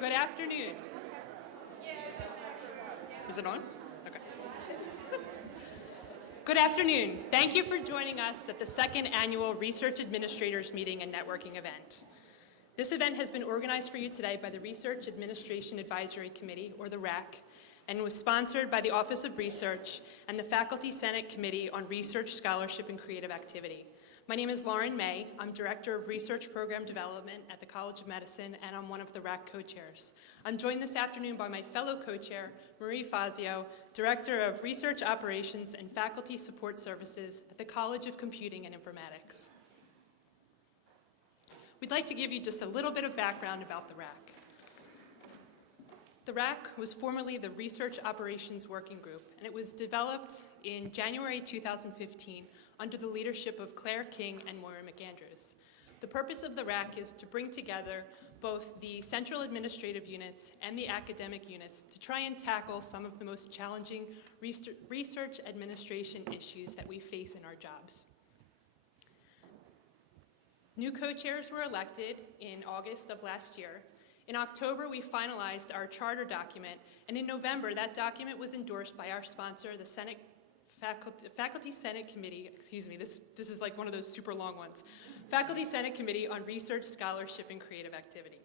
Good afternoon. Is it on? Okay. Good afternoon. Thank you for joining us at the second annual Research Administrators Meeting and Networking event. This event has been organized for you today by the Research Administration Advisory Committee, or the RAAC, and was sponsored by the Office of Research and the Faculty Senate Committee on Research, Scholarship, and Creative Activity. My name is Lauren May. I'm Director of Research Program Development at the College of Medicine, and I'm one of the RAAC co-chairs. I'm joined this afternoon by my fellow co-chair, Marie Fazio, Director of Research Operations and Faculty Support Services at the College of Computing and Informatics. We'd like to give you just a little bit of background about the RAAC. The RAAC was formerly the Research Operations Working Group, and it was developed in January 2015 under the leadership of Claire King and Moira McAndrews. The purpose of the RAAC is to bring together both the central administrative units and the academic units to try and tackle some of the most challenging research administration issues that we face in our jobs. New co-chairs were elected in August of last year. In October, we finalized our charter document, and in November, that document was endorsed by our sponsor, the Faculty Senate Committee, this is like one of those super long ones, Faculty Senate Committee on Research, Scholarship, and Creative Activity.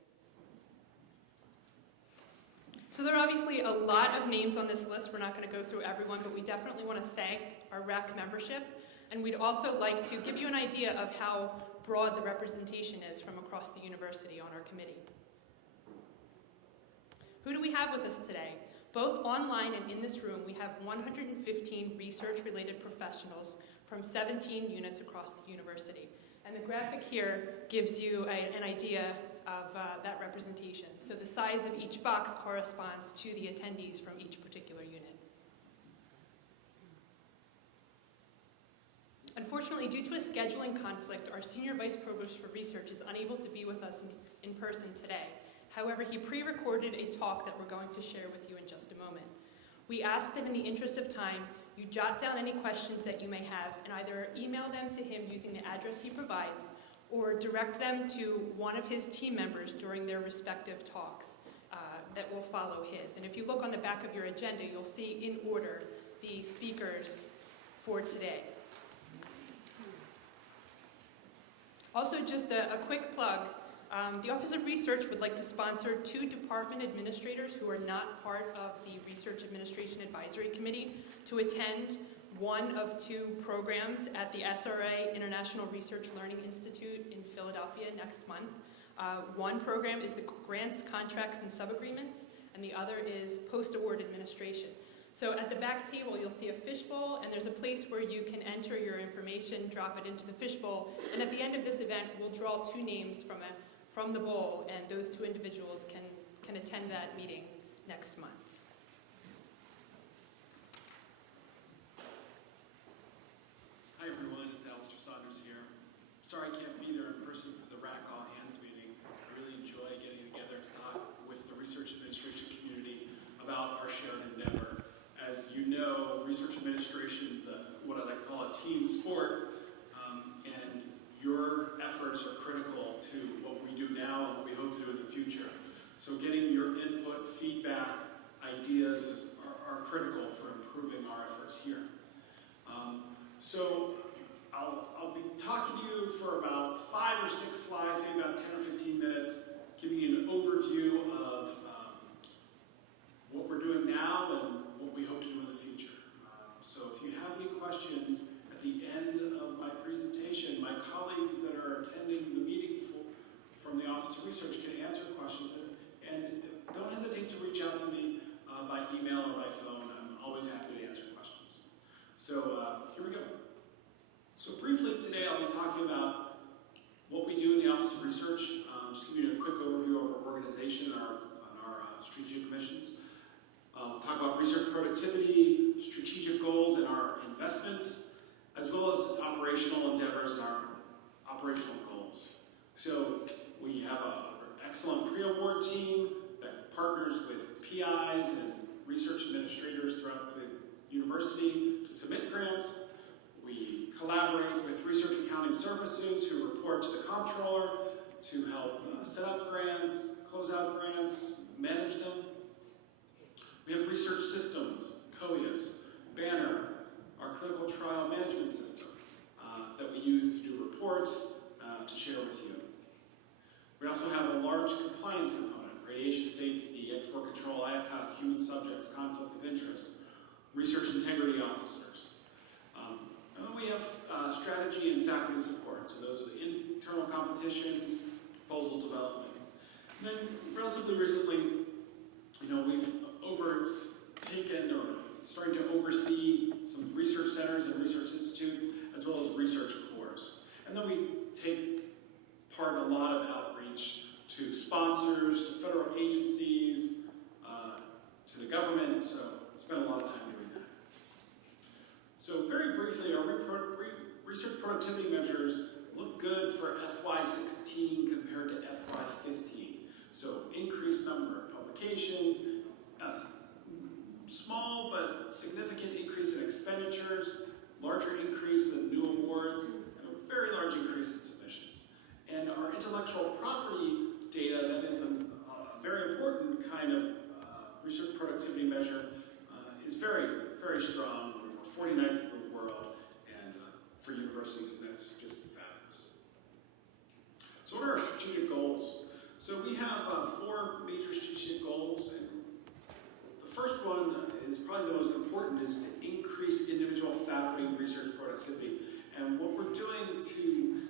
So there are obviously a lot of names on this list. We're not going to go through everyone, but we definitely want to thank our RAAC membership, and we'd also like to give you an idea of how broad the representation is from across the university on our committee. Who do we have with us today? Both online and in this room, we have 115 research-related professionals from 17 units across the university. And the graphic here gives you an idea of that representation. So the size of each box corresponds to the attendees from each particular unit. Unfortunately, due to a scheduling conflict, our Senior Vice Provost for Research is unable to be with us in person today. However, he pre-recorded a talk that we're going to share with you in just a moment. We ask that in the interest of time, you jot down any questions that you may have and either email them to him using the address he provides or direct them to one of his team members during their respective talks that will follow his. And if you look on the back of your agenda, you'll see in order the speakers for today. Also, just a quick plug. The Office of Research would like to sponsor 2 department administrators who are not part of the Research Administration Advisory Committee to attend one of 2 programs at the SRA International Research Learning Institute in Philadelphia next month. One program is the Grants, Contracts, and Subagreements, and the other is Post-Award Administration. So at the back table, you'll see a fishbowl, and there's a place where you can enter your information, drop it into the fishbowl, and at the end of this event, we'll draw 2 names from the bowl, and those 2 individuals can attend that meeting next month. Hi everyone, it's Alistair Saunders here. Sorry I can't be there in person for the RAAC All Hands meeting. I really enjoy getting together to talk with the research administration community about our shared endeavor. As you know, research administration is what I like to call a team sport, and your efforts are critical to what we do now and what we hope to do in the future. So getting your input, feedback, ideas are critical for improving our efforts here. So I'll be talking to you for about 5 or 6 slides, maybe about 10 or 15 minutes, giving you an overview of what we're doing now and what we hope to do in the future. So if you have any questions at the end of my presentation, my colleagues that are attending the meeting from the Office of Research can answer questions. And don't hesitate to reach out to me by email or by phone. I'm always happy to answer questions. So here we go. So briefly today I'll be talking about what we do in the Office of Research. Just give you a quick overview of our organization and our strategic missions. We'll talk about research productivity, strategic goals, and our investments, as well as operational endeavors and our operational goals. So we have an excellent pre-award team that partners with PIs and research administrators throughout the university to submit grants. We collaborate with Research Accounting Services, who report to the comptroller to help set up grants, close out grants, manage them. We have research systems, COIUS, Banner, our clinical trial management system that we use to do reports to share with you. We also have a large compliance component, radiation safety, export control, IACOC, human subjects, conflict of interest, research integrity officers. And then we have strategy and faculty support. So those are the internal competitions, proposal development. And then relatively recently, we've overtaken or starting to oversee some research centers and research institutes, as well as research cores. And then we take part in a lot of outreach to sponsors, to federal agencies, to the government, so spend a lot of time doing that. So very briefly, our research productivity measures look good for FY16 compared to FY15. So increased number of publications, small but significant increase in expenditures, larger increase in new awards, and a very large increase in submissions. And our intellectual property data, that is a very important kind of research productivity measure, is very, very strong. We're 49th in the world, and for universities, and that's just fabulous. So what are our strategic goals? So we have 4 major strategic goals, and the first one is probably the most important, is to increase individual faculty research productivity. And what we're doing to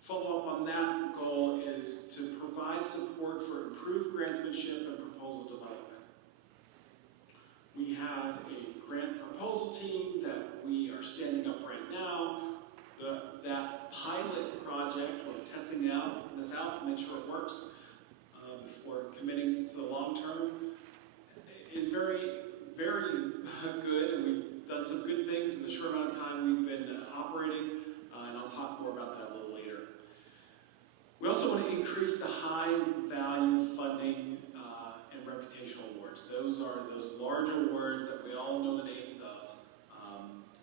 follow up on that goal is to provide support for improved grantsmanship and proposal development. We have a grant proposal team that we are standing up right now. That pilot project, we're testing this out, make sure it works before committing to the long term, is very, very good, and we've done some good things in the short amount of time we've been operating, and I'll talk more about that a little later. We also want to increase the high-value funding and reputational awards. Those are those large awards that we all know the names of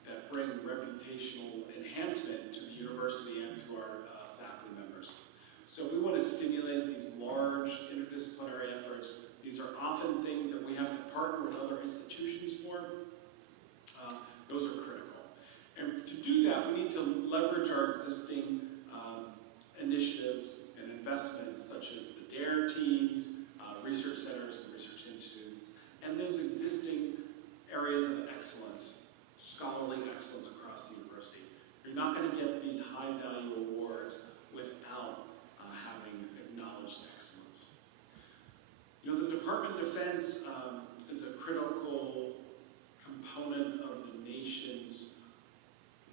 that bring reputational enhancement to the university and to our faculty members. So we want to stimulate these large interdisciplinary efforts. These are often things that we have to partner with other institutions for. Those are critical. And to do that, we need to leverage our existing initiatives and investments, such as the DARE teams, research centers and research institutes, and those existing areas of excellence, scholarly excellence across the university. You're not going to get these high-value awards without having acknowledged excellence. The Department of Defense is a critical component of the nation's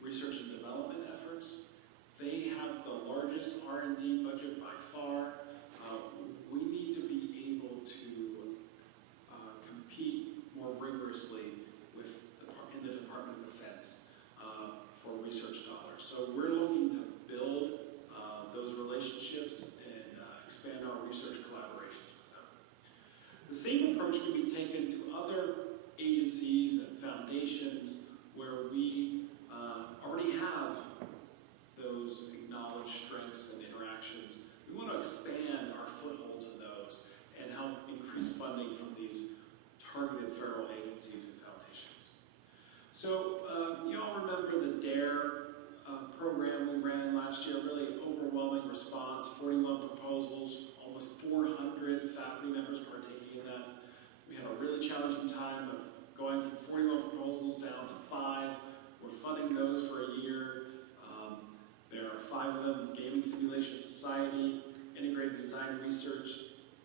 research and development efforts. They have the largest R&D budget by far. We need to be able to compete more rigorously in the Department of Defense for research dollars. So we're looking to build those relationships and expand our research collaborations with them. The same approach can be taken to other agencies and foundations where we already have those acknowledged strengths and interactions. We want to expand our footholds in those and help increase funding from these targeted federal agencies and foundations. So you all remember the DARE program we ran last year, really overwhelming response, 41 proposals, almost 400 faculty members partaking in that. We had a really challenging time of going from 41 proposals down to 5. We're funding those for a year. There are 5 of them: Gaming Simulation Society, Integrated Design Research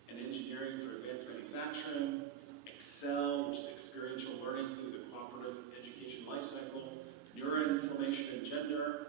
and Engineering for Advanced Manufacturing, Excel, which is experiential learning through the cooperative education lifecycle, Neuroinflammation and Gender,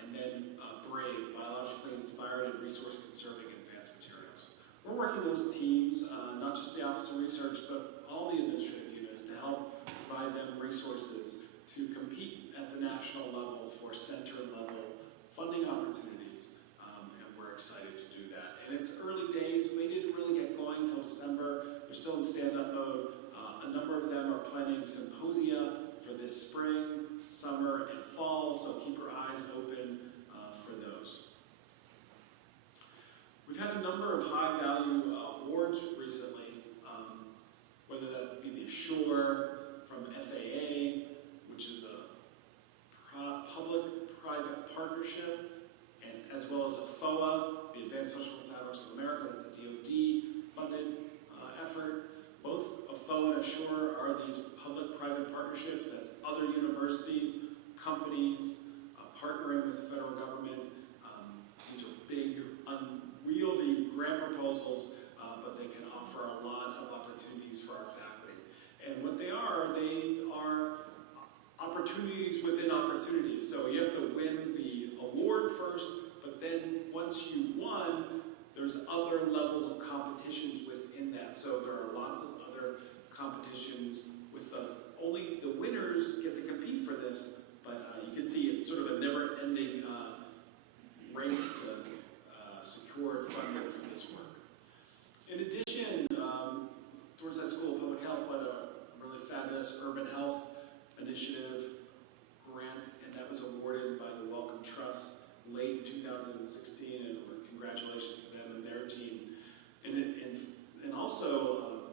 and then BRAVE, Biologically Inspired and Resource Conserving Advanced Materials. We're working those teams, not just the Office of Research, but all the administrative units, to help provide them resources to compete at the national level for center-level funding opportunities, and we're excited to do that. And it's early days. We didn't really get going until December. They're still in stand-up mode. A number of them are planning symposia for this spring, summer, and fall, so keep your eyes open for those. We've had a number of high-value public-private partnerships. That's other universities, companies, partnering with the federal government. These are big, unwieldy grant proposals, but they can offer a lot of opportunities for our faculty. And what they are opportunities within opportunities. So you have to win the award first, but then once you've won, there's other levels of competitions within that. So there are lots of other competitions with only the winners get to compete for this, but you can see it's sort of a never-ending race to secure funding for this work. In addition, Dorset School of Public Health led a really fabulous urban health initiative grant, and that was awarded by the Wellcome Trust late 2016, and congratulations to them and their team. And also,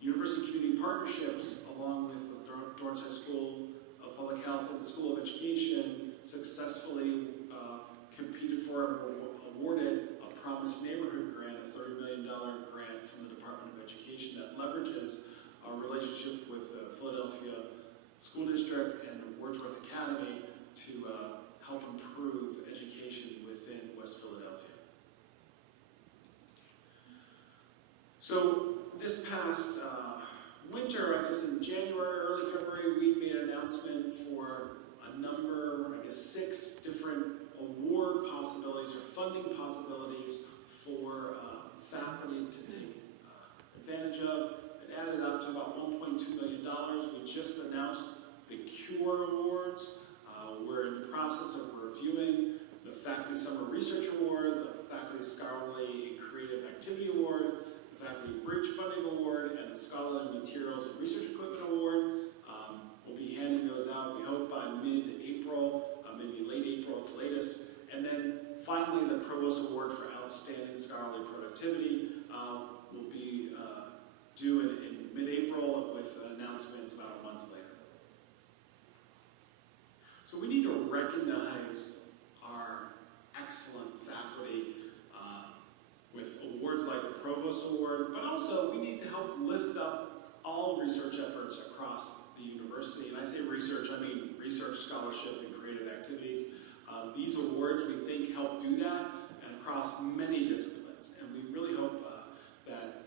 University Community Partnerships, along with the Dorset School of Public Health and the School of Education, successfully competed for and awarded a Promised Neighborhood Grant, a $30 million grant from the Department of Education that leverages our relationship with the Philadelphia School District and Wordsworth Academy to help improve education within West Philadelphia. So this past winter, I guess in January, early February, we made an announcement for a number, I guess 6 different award possibilities or funding possibilities for faculty to take advantage of. It added up to about $1.2 million. We just announced the CURE Awards. We're in the process of reviewing the Faculty Summer Research Award, the Faculty Scholarly and Creative Activity Award, the Faculty Bridge Funding Award, and the Scholarly Materials and Research Equipment Award. We'll be handing those out, we hope, by mid-April, maybe late April at the latest. And then finally, the Provost Award for Outstanding Scholarly Productivity will be due in mid-April with announcements about a month later. So we need to recognize our excellent faculty with awards like the Provost Award, but also we need to help lift up all research efforts across the university. And I say research, I mean research, scholarship, and creative activities. These awards, we think, help do that across many disciplines. And we really hope that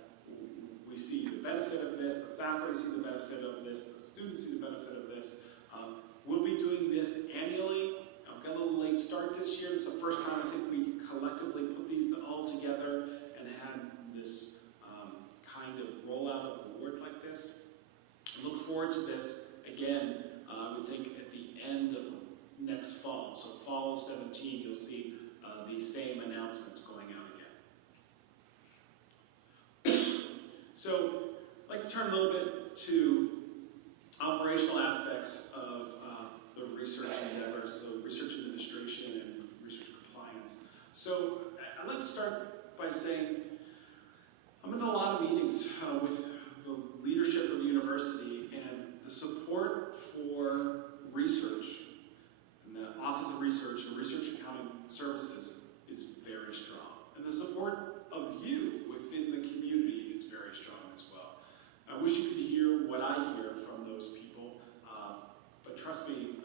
we see the benefit of this, the faculty see the benefit of this, the students see the benefit of this. We'll be doing this annually. I've got a little late start this year. It's the first time I think we've collectively put these all together and had this kind of rollout of awards like this. I look forward to this again, we think at the end of next fall. So fall of 17, you'll see these same announcements going out again. So I'd like to turn a little bit to operational aspects of the research endeavors, so research administration and research compliance. So I'd like to start by saying I'm in a lot of meetings with the leadership of the university, and the support for research and the Office of Research and Research Accounting Services is very strong. And the support of you within the community is very strong as well. I wish you could hear what I hear from those people, but trust me,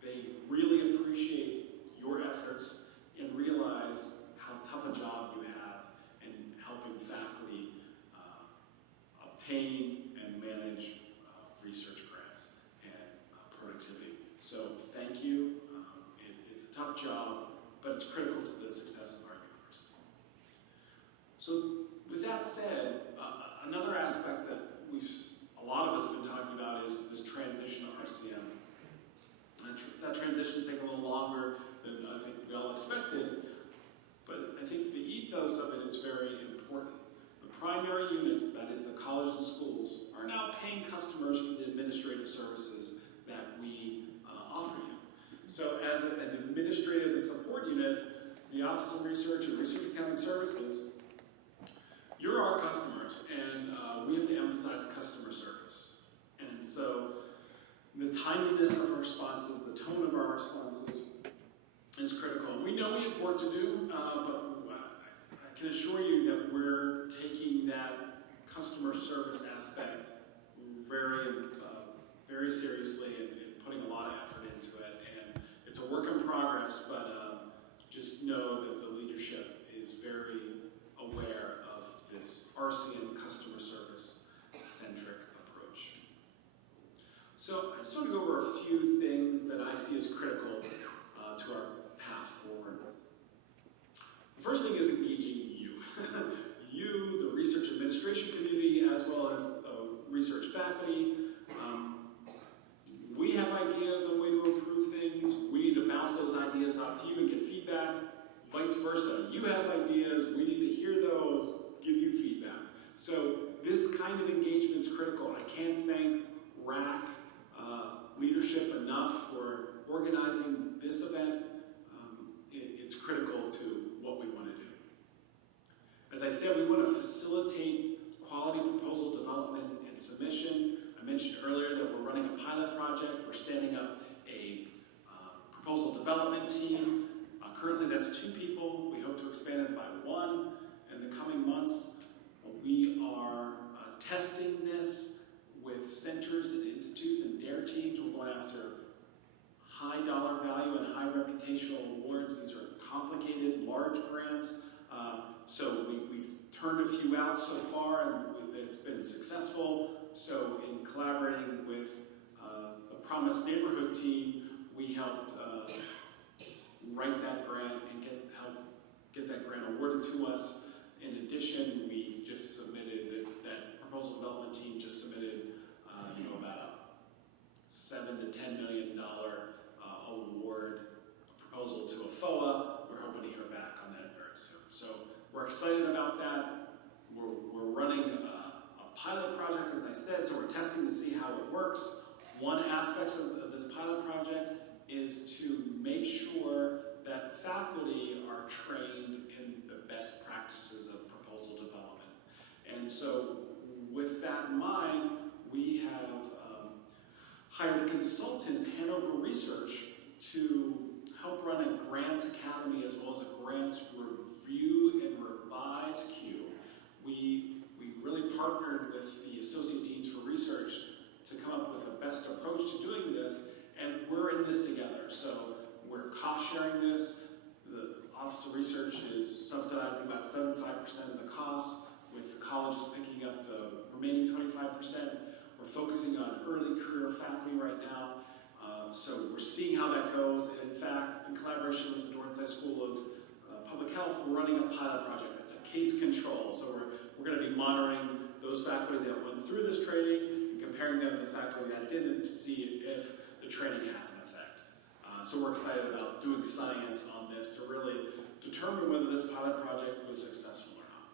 they really appreciate your efforts and realize how tough a job you have in helping faculty obtain and manage research grants and productivity. So thank you. It's a tough job, but it's critical to the success of our university. So with that said, another aspect that a lot of us have been talking about is this transition to RCM. That transition is taking a little longer than I think we all expected, but I think the ethos of it is very important. The primary units, that is the colleges and schools, are now paying customers for the administrative services that we offer you. So as an administrative and support unit, the Office of Research and Research Accounting Services, you're our customers, and we have to emphasize customer service. And so the timeliness of our responses, the tone of our responses is critical. We know we have work to do, but I can assure you that we're taking that customer service aspect very very seriously and putting a lot of effort into it. And it's a work in progress, but just know that the leadership is very aware of this RCM customer service centric approach. So I just want to go over a few things that I see as critical to our path forward. The first thing is engaging you. You, the research administration community, as well as research faculty. We have ideas on way to improve things. We need to bounce those ideas off you and get feedback. Vice versa. You have ideas. We need to hear those, give you feedback. So this kind of engagement is critical. I can't thank RAAC leadership enough for organizing this event. It's critical to what we want to do. As I said, we want to facilitate quality proposal development and submission. I mentioned earlier that we're running a pilot project. We're standing up a proposal development team. Currently that's 2 people. We hope to expand it by 1 in the coming months. We are testing this with centers and institutes and DARE teams. We're going after high dollar value and high reputational awards. These are complicated, large grants. So we've turned a few out so far, and it's been successful. So in collaborating with the Promise Neighborhood team, we helped write that grant and help get that grant awarded to us. In addition, we just submitted, that proposal development team just submitted about a $7 to $10 million award proposal to a FOA. We're hoping to hear back on that very soon. So we're excited about that. We're running a pilot project, as I said, so we're testing to see how it works. One aspect of this pilot project is to make sure that faculty are trained in the best practices of proposal development. And so with that in mind, we have hired consultants, Hanover Research, to help run a grants academy as well as a grants review and revise queue. We really partnered with the Associate Deans for Research to come up with a best approach to doing this, and we're in this together. So we're cost sharing this. The Office of Research is subsidizing about 75% of the costs, with colleges picking up the remaining 25%. We're focusing on early career faculty right now. So we're seeing how that goes. And in fact, in collaboration with the Dorrance High School of Public Health, we're running a pilot project, a case control. So we're going to be monitoring those faculty that went through this training and comparing them to faculty that didn't to see if the training has an effect. So we're excited about doing science on this to really determine whether this pilot project was successful or not.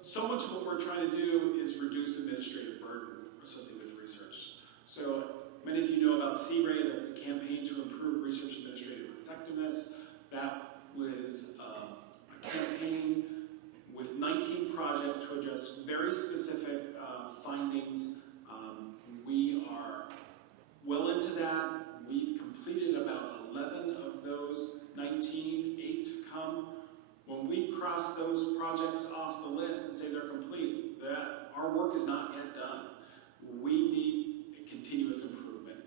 So much of what we're trying to do is reduce administrative burden associated with research. So many of you know about CRAA, that's the Campaign to Improve Research Administrative Effectiveness. That was a campaign with 19 projects to address very specific findings. We are well into that. We've completed about 11 of those 19, 8 to come. When we cross those projects off the list and say they're complete, that our work is not yet done. We need a continuous improvement.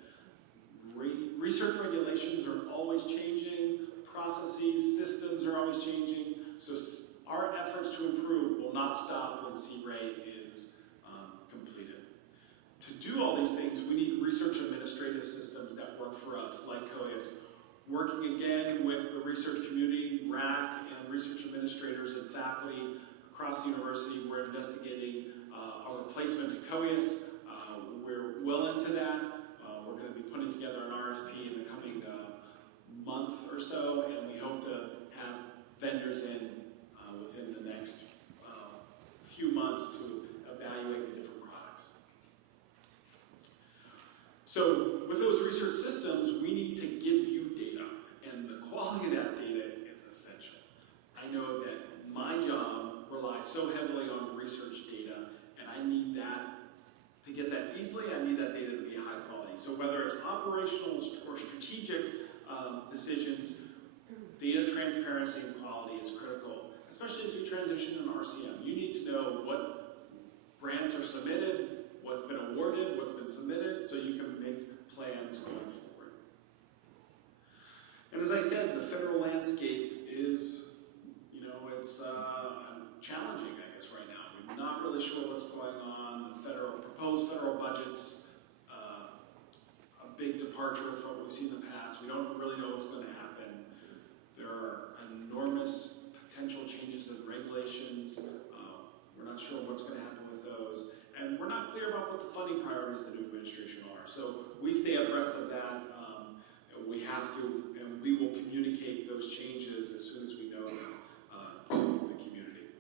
Research regulations are always changing, processes, systems are always changing, so our efforts to improve will not stop when CRAA is completed. To do all these things, we need research administrative systems that work for us, like COIAS. Working again with the research community, RAAC, and research administrators and faculty across the university, we're investigating our replacement to COIAS. We're well into that. We're going to be putting together an RFP in the coming month or so, and we hope to have vendors in within the next few months to evaluate the different products. So with those research systems, we need to give you data, and the quality of that data is essential. I know that my job relies so heavily on research data, and I need that. To get that easily, I need that data to be high quality. So whether it's operational or strategic decisions, data transparency and quality is critical, especially as we transition in RCM. You need to know what grants are submitted, what's been awarded, submitted so you can make plans going forward. And as I said, the federal landscape is, it's challenging, I guess, right now. We're not really sure what's going on. The proposed federal budget's a big departure from what we've seen in the past. We don't really know what's going to happen. There are enormous potential changes in regulations. We're not sure what's going to happen with those. And we're not clear about what the funding priorities of the new administration are. So we stay abreast of that. We have to, and we will communicate those changes as soon as we know them to the community.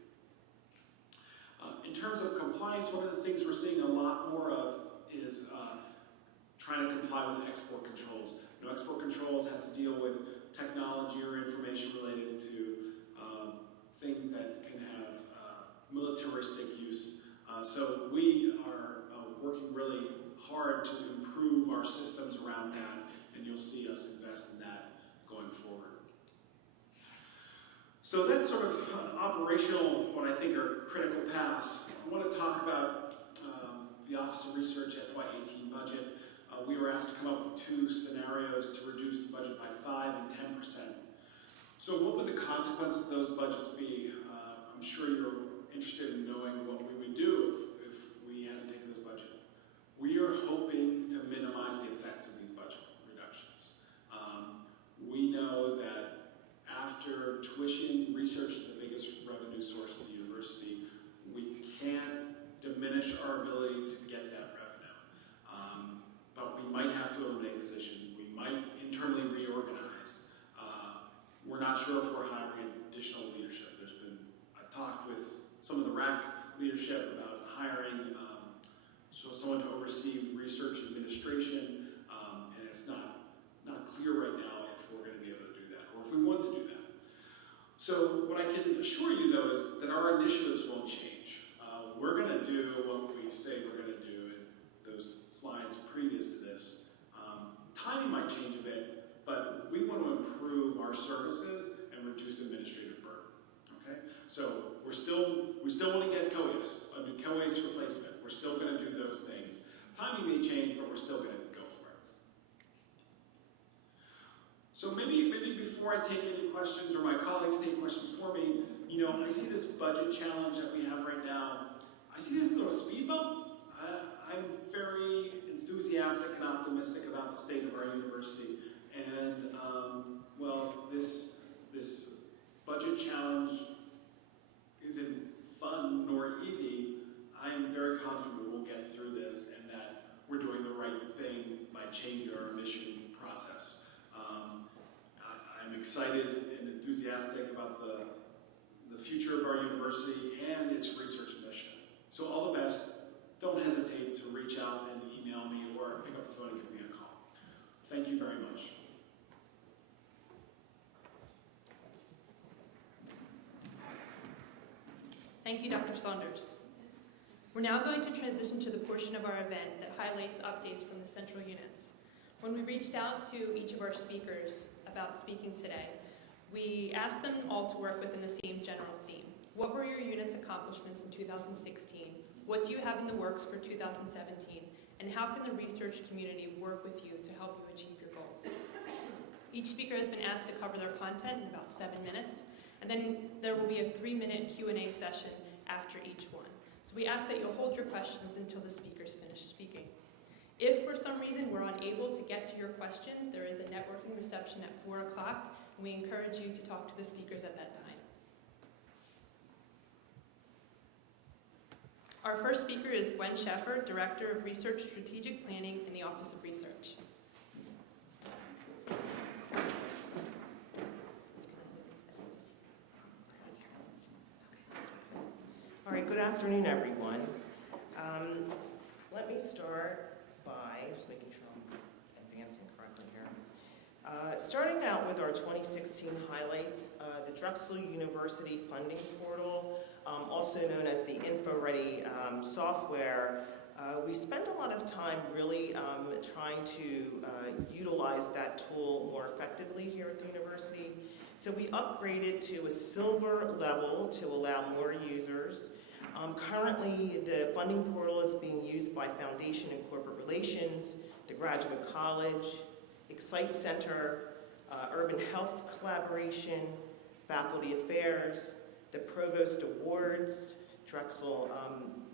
In terms of compliance, one of the things we're seeing a lot more of is trying to comply with export controls. Export controls has to deal with technology or information related to things that can have militaristic use. So we are working really hard to improve our systems around that, and you'll see us invest in that going forward. So that's sort of operational, what I think are critical paths. I want to talk about the Office of Research FY18 budget. We were asked to come up with 2 scenarios to reduce the budget by 5% and 10%. So what would the consequences of those budgets be? I'm sure you're interested in knowing what we would do if we had to take this budget. We are hoping to minimize the effects of these budget reductions. We know that after tuition, research is the biggest revenue source of the university. We can't diminish our ability to get that revenue. But we might have to eliminate positions. We might internally reorganize. We're not sure if we're hiring additional leadership. I've talked with some of the RAAC leadership about hiring someone to oversee research administration, and it's not clear right now if we're going to be able to do that or if we want to do that. So what I can assure you, though, is that our initiatives won't change. We're going to do what we say we're going to do in those slides previous to this. Timing might change a bit, but we want to improve our services and reduce administrative burden. Okay? So we still want to get COEAS, a new COEAS replacement. We're still going to do those things. Timing may change, but we're still going to go for it. So maybe before I take any questions or my colleagues take questions for me, I see this budget challenge that we have right now. I see this as a speed bump. I'm very enthusiastic and optimistic about the state of our university. And, this budget challenge isn't fun nor easy. I am very confident we'll get through this and that we're doing the right thing by changing our admission process. I'm excited and enthusiastic about the future of our university and its research mission. So all the best. Don't hesitate to reach out and email me or pick up the phone and give me a call. Thank you very much. Thank you, Dr. Saunders. We're now going to transition to the portion of our event that highlights updates from the central units. When we reached out to each of our speakers about speaking today, we asked them all to work within the same general theme. What were your unit's accomplishments in 2016? What do you have in the works for 2017? And how can the research community work with you to help you achieve your goals? Each speaker has been asked to cover their content in about 7 minutes, and then there will be a 3-minute Q&A session after each one. So we ask that you'll hold your questions until the speakers finish speaking. If for some reason we're unable to get to your question, there is a networking reception at 4 o'clock, and we encourage you to talk to the speakers at that time. Our first speaker is Gwen Sheffer, Director of Research Strategic Planning in the Office of Research. All right, good afternoon, everyone. Let me start by just making sure I'm advancing correctly here. Starting out with our 2016 highlights, the Drexel University Funding Portal, also known as the InfoReady software. We spent a lot of time really trying to utilize that tool more effectively here at the university. So we upgraded to a silver level to allow more users. Currently, the funding portal is being used by Foundation and Corporate Relations, the Graduate College, Excite Center, Urban Health Collaboration, Faculty Affairs, the Provost Awards, Drexel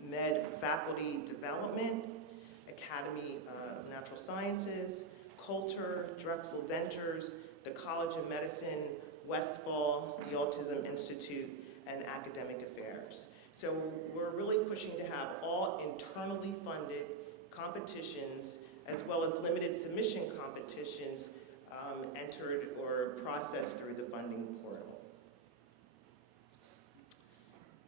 Med Faculty Development, Academy of Natural Sciences, Coulter, Drexel Ventures, the College of Medicine, Westfall, the Autism Institute, and Academic Affairs. So we're really pushing to have all internally funded competitions as well as limited submission competitions entered or processed through the funding portal.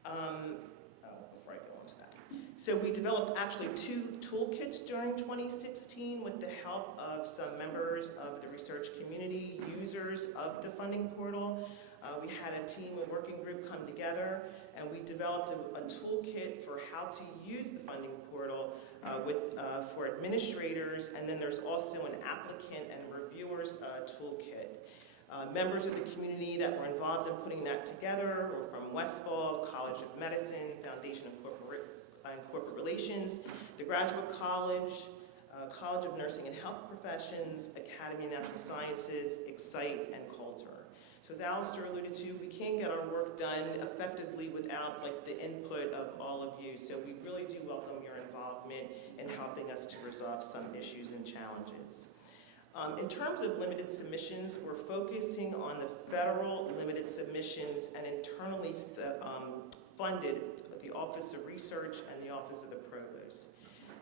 Before I go on to that. So we developed actually 2 toolkits during 2016 with the help of some members of the research community, users of the funding portal. We had a team, a working group come together, and we developed a toolkit for how to use the funding portal for administrators, and then there's also an applicant and reviewers toolkit. Members of the community that were involved in putting that together were from Westfall, College of Medicine, Foundation and Corporate Relations, the Graduate College, College of Nursing and Health Professions, Academy of Natural Sciences, Excite, and Coulter. So as Alistair alluded to, we can't get our work done effectively without the input of all of you. So we really do welcome your involvement in helping us to resolve some issues and challenges. In terms of limited submissions, we're focusing on the federal limited submissions and internally funded the Office of Research and the Office of the Provost.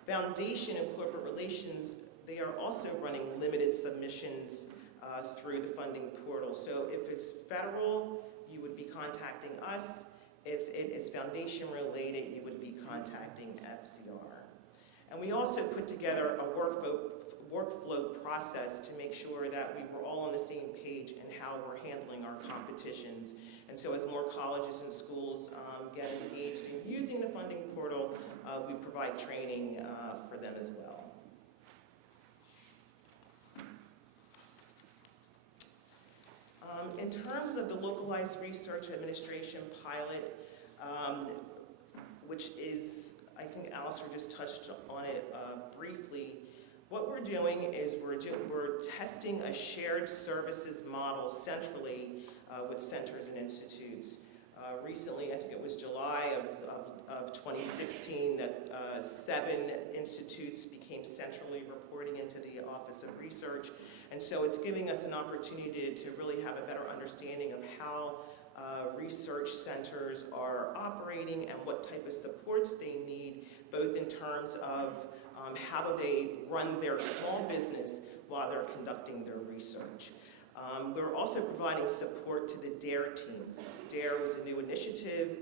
Foundation and Corporate Relations, they are also running limited submissions through the funding portal. So if it's federal, you would be contacting us. If it is foundation related, you would be contacting FCR. And we also put together a workflow process to make sure that we were all on the same page in how we're handling our competitions. And so as more colleges and schools get engaged in using the funding portal, we provide training for them as well. In terms of the localized research administration pilot, which is, I think Alistair just touched on it briefly, what we're doing is we're testing a shared services model centrally with centers and institutes. Recently, I think it was July of 2016, that 7 institutes became centrally reporting into the Office of Research. And so it's giving us an opportunity to really have a better understanding of how research centers are operating and what type of supports they need, both in terms of how do they run their small business while they're conducting their research. We're also providing support to the DARE teams. DARE was a new initiative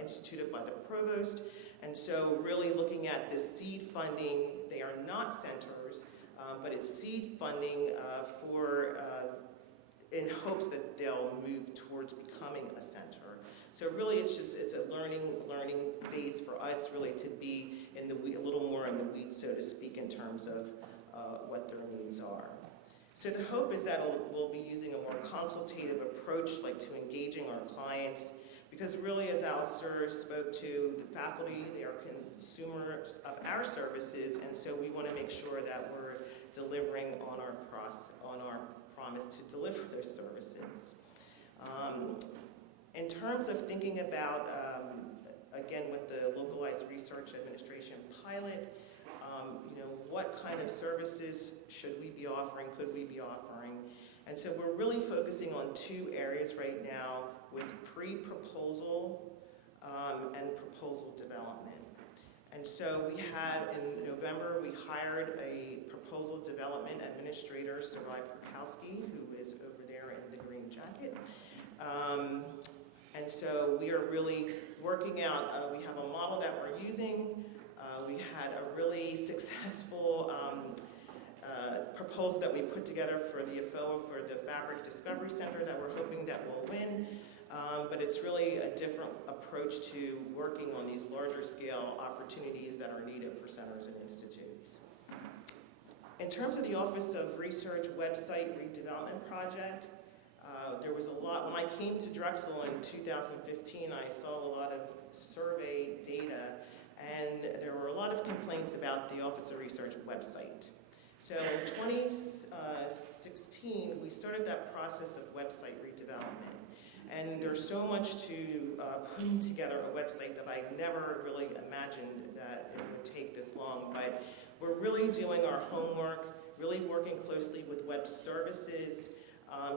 instituted by the provost, and so really looking at the seed funding. They are not centers, but it's seed funding in hopes that they'll move towards becoming a center. So really it's a learning phase for us really to be in a little more in the weeds, so to speak, in terms of what their needs are. So the hope is that we'll be using a more consultative approach, to engaging our clients, because really, as Alistair spoke to, the faculty, they are consumers of our services, and so we want to make sure that we're delivering on our promise to deliver those services. In terms of thinking about, again, with the localized research administration pilot, what kind of services should we be offering, could we be offering? And so we're really focusing on 2 areas right now with pre-proposal and proposal development. And so we have, in November, we hired a proposal development administrator, Sarai Perkowski, who is over there in the green jacket. And so we are really working out, we have a model that we're using. We had a really successful proposal that we put together for the AFOA for the Fabric Discovery Center that we're hoping that will win. But it's really a different approach to working on these larger scale opportunities that are needed for centers and institutes. In terms of the Office of Research website redevelopment project, There was a lot, when I came to Drexel in 2015, I saw a lot of survey data, and there were a lot of complaints about the Office of Research website. So in 2016, we started that process of website redevelopment. And there's so much to putting together a website that I never really imagined that it would take this long. But we're really doing our homework, really working closely with web services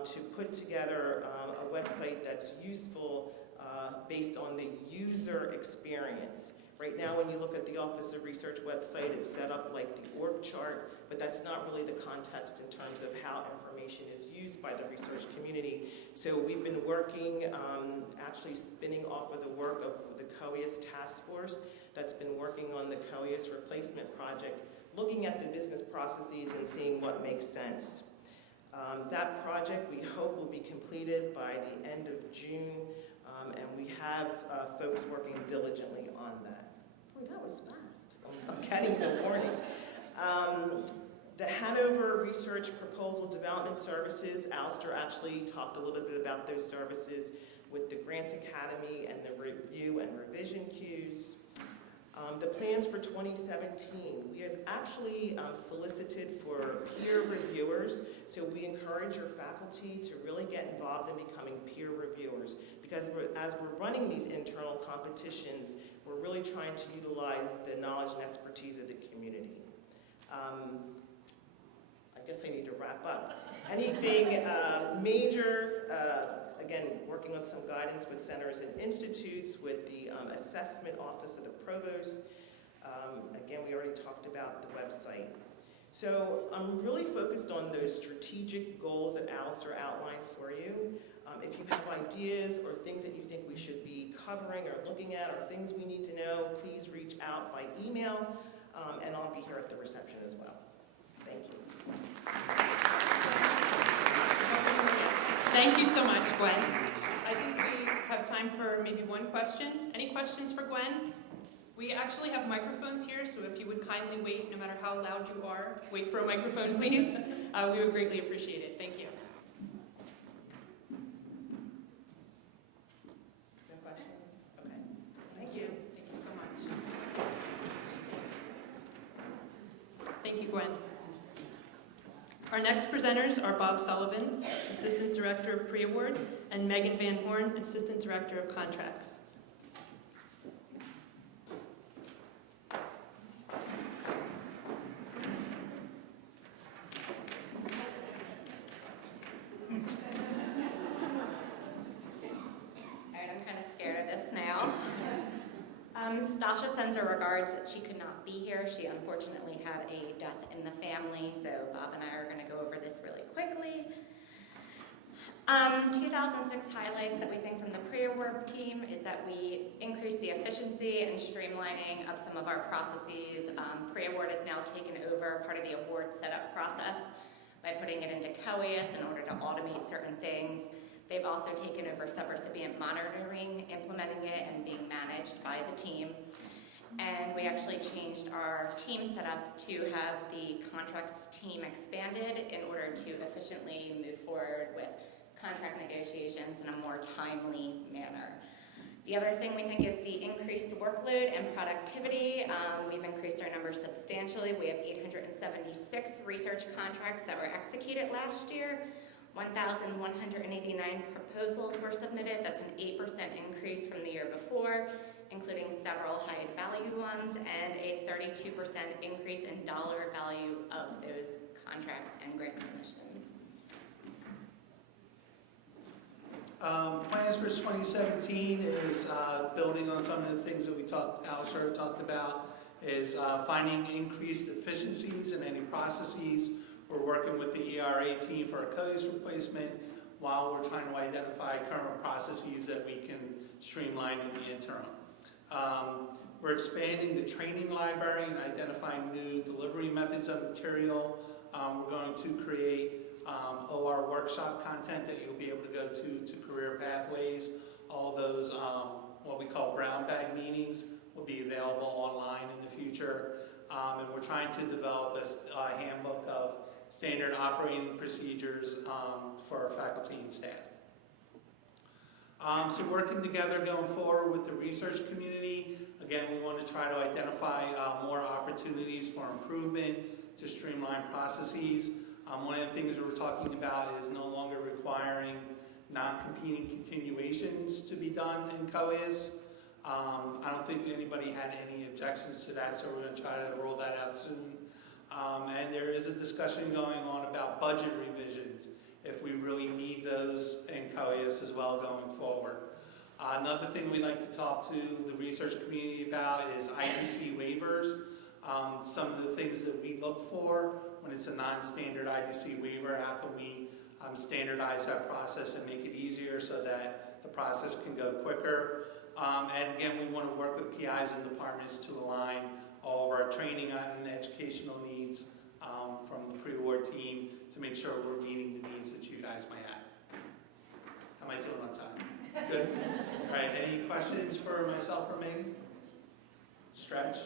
to put together a website that's useful based on the user experience. Right now, when you look at the Office of Research website, it's set up like the org chart, but that's not really the context in terms of how information is used by the research community. So we've been working, actually spinning off of the work of the COEUS task force that's been working on the COEUS replacement project, looking at the business processes and seeing what makes sense. That project we hope will be completed by the end of June, and we have folks working diligently on that. Boy, that was fast. I'm getting the warning. The Hanover Research Proposal Development Services, Alistair actually talked a little bit about those services with the Grants Academy and the review and revision queues. The plans for 2017, we have actually solicited for peer reviewers, so we encourage your faculty to really get involved in becoming peer reviewers, because as we're running these internal competitions, we're really trying to utilize the knowledge and expertise of the community. I guess I need to wrap up. Anything major, again, working on some guidance with centers and institutes, with the assessment office of the provost. Again, we already talked about the website. So I'm really focused on those strategic goals that Alistair outlined for you. If you have ideas or things that you think we should be covering or looking at or things we need to know, please reach out by email, and I'll be here at the reception as well. Thank you. Thank you so much, Gwen. I think we have time for maybe one question. Any questions for Gwen? We actually have microphones here, so if you would kindly wait, no matter how loud you are, wait for a microphone, please. We would greatly appreciate it. Thank you. No questions? Okay. Thank you. Thank you so much. Thank you, Gwen. Our next presenters are Bob Sullivan, Assistant Director of Pre-Award, and Megan Van Horn, Assistant Director of Contracts. Alright, I'm kind of scared of this now. Stasha sends her regards that she could not be here. She unfortunately had a death in the family, so Bob and I are going to go over this really quickly. 2006 highlights that we think from the pre-award team is that we increased the efficiency and streamlining of some of our processes. Pre-award has now taken over part of the award setup process by putting it into COEUS in order to automate certain things. They've also taken over subrecipient monitoring, implementing it and being managed by the team. And we actually changed our team setup to have the contracts team expanded in order to efficiently move forward with contract negotiations in a more timely manner. The other thing we think is the increased workload and productivity. We've increased our numbers substantially. We have 876 research contracts that were executed last year. 1,189 proposals were submitted. That's an 8% increase from the year before, including several high-value ones, and a 32% increase in dollar value of those contracts and grant submissions. Plans for 2017 is building on some of the things that Alistair talked about, is finding increased efficiencies in any processes. We're working with the ERA team for a COEUS replacement while we're trying to identify current processes that we can streamline in the interim. We're expanding the training library and identifying new delivery methods of material. We're going to create OR workshop content that you'll be able to go to career pathways. All those, what we call brown bag meetings, will be available online in the future. And we're trying to develop a handbook of standard operating procedures for our faculty and staff. So working together going forward with the research community, again, we want to try to identify more opportunities for improvement to streamline processes. One of the things that we're talking about is no longer requiring non-competing continuations to be done in COAS. I don't think anybody had any objections to that, so we're going to try to roll that out soon. And there is a discussion going on about budget revisions, if we really need those in COAS as well going forward. Another thing we'd like to talk to the research community about is IDC waivers. Some of the things that we look for when it's a non-standard IDC waiver, how can we standardize that process and make it easier so that the process can go quicker. And again, we want to work with PIs and departments to align all of our training and educational needs from the pre-award team to make sure we're meeting the needs that you guys might have. How am I doing on time? Good? All right, any questions for myself or Megan? Stretch?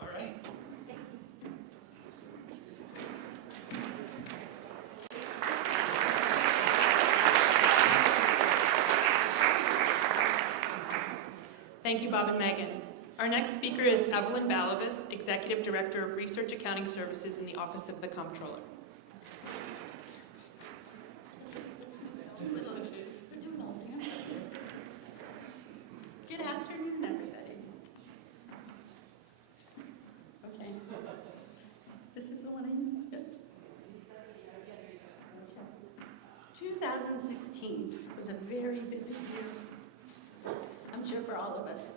All right. Thank you, Bob and Megan. Our next speaker is Evelyn Balabas, Executive Director of Research Accounting Services in the Office of the Comptroller. Good afternoon, everybody. Okay. This is the one I use, yes? 2016 was a very busy year, I'm sure for all of us.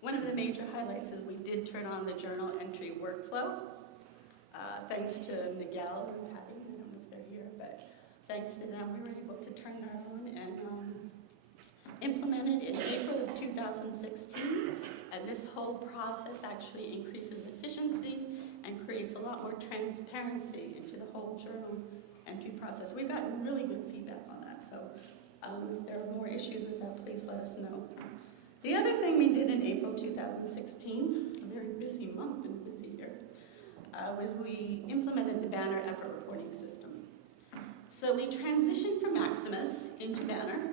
One of the major highlights is we did turn on the journal entry workflow. Thanks to Miguel and Patty, I don't know if they're here, but thanks to them, we were able to turn that on and implement it in April of 2016. And this whole process actually increases efficiency and creates a lot more transparency into the whole journal entry process. We've gotten really good feedback on that, so if there are more issues with that, please let us know. The other thing we did in April 2016, a very busy month and a busy year, was we implemented the Banner effort reporting system. So we transitioned from Maximus into Banner.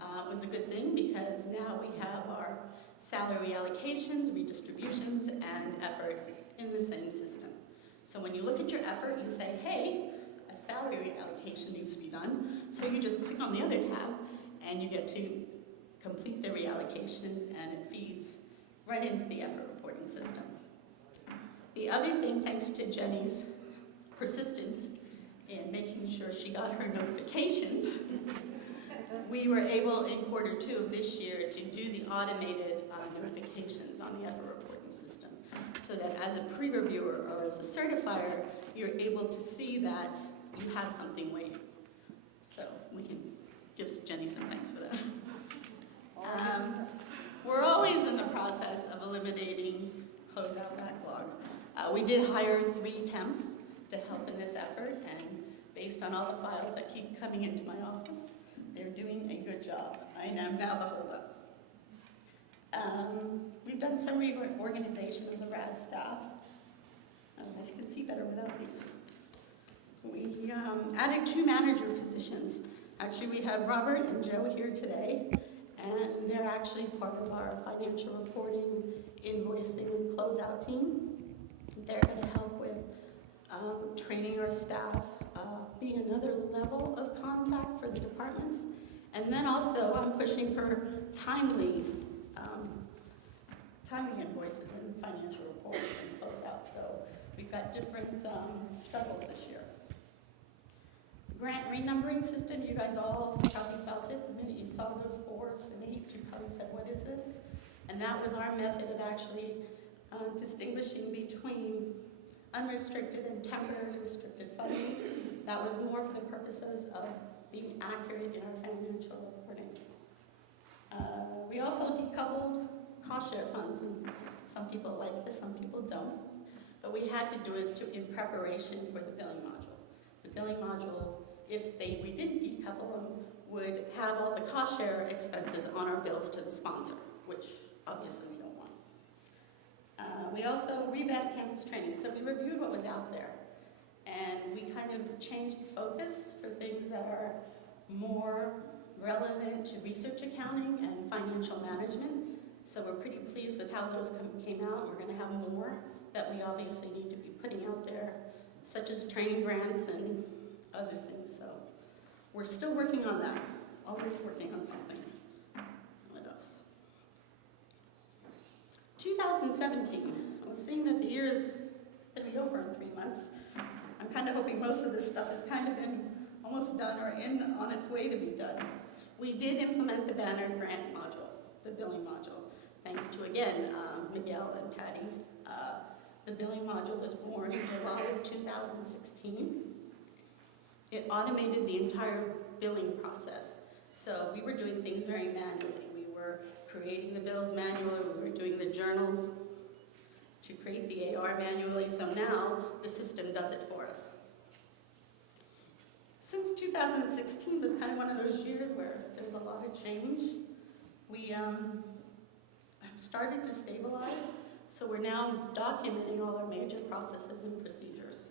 It was a good thing because now we have our salary allocations, redistributions, and effort in the same system. So when you look at your effort, you say, hey, a salary allocation needs to be done. So you just click on the other tab and you get to complete the reallocation and it feeds right into the effort reporting system. The other thing, thanks to Jenny's persistence in making sure she got her notifications, we were able in Q2 of this year to do the automated notifications on the effort reporting system so that as a pre-reviewer or as a certifier, you're able to see that you have something waiting. So we can give Jenny some thanks for that. We're always in the process of eliminating closeout backlog. We did hire 3 temps to help in this effort, and based on all the files that keep coming into my office, they're doing a good job. I am now the holdup. We've done some reorganization of the RAAC staff. As you can see better without these. We added 2 manager positions. Actually, we have Robert and Joe here today, and they're actually part of our financial reporting, invoicing, and closeout team. They're going to help with training our staff, being another level of contact for the departments. And then also, I'm pushing for timely invoices and financial reports and closeout. So we've got different struggles this year. Grant renumbering system, you guys all probably felt it. The minute you saw those 4s and 8s, you probably said, what is this? And that was our method of actually distinguishing between unrestricted and temporarily restricted funding. That was more for the purposes of being accurate in our financial reporting. We also decoupled cost share funds, and some people like this, some people don't. But we had to do it in preparation for the billing module. The billing module, if we didn't decouple them, would have all the cost share expenses on our bills to the sponsor, which obviously we don't want. We also revamped campus training. So we reviewed what was out there. And and we kind of changed the focus for things that are more relevant to research accounting and financial management. So we're pretty pleased with how those came out. We're going to have more that we obviously need to be putting out there, such as training grants and other things. So we're still working on that, always working on something. What else? 2017. Well, seeing that the year is going to be over in 3 months, I'm kind of hoping most of this stuff has kind of been almost done or on its way to be done. We did implement the Banner grant module, the billing module, thanks to, again, Miguel and Patty. The billing module was born in July of 2016. It automated the entire billing process. So we were doing things very manually. We were creating the bills manually, we were doing the journals to create the AR manually, so now the system does it for us. Since 2016 was kind of one of those years where there was a lot of change, we have started to stabilize, so we're now documenting all our major processes and procedures.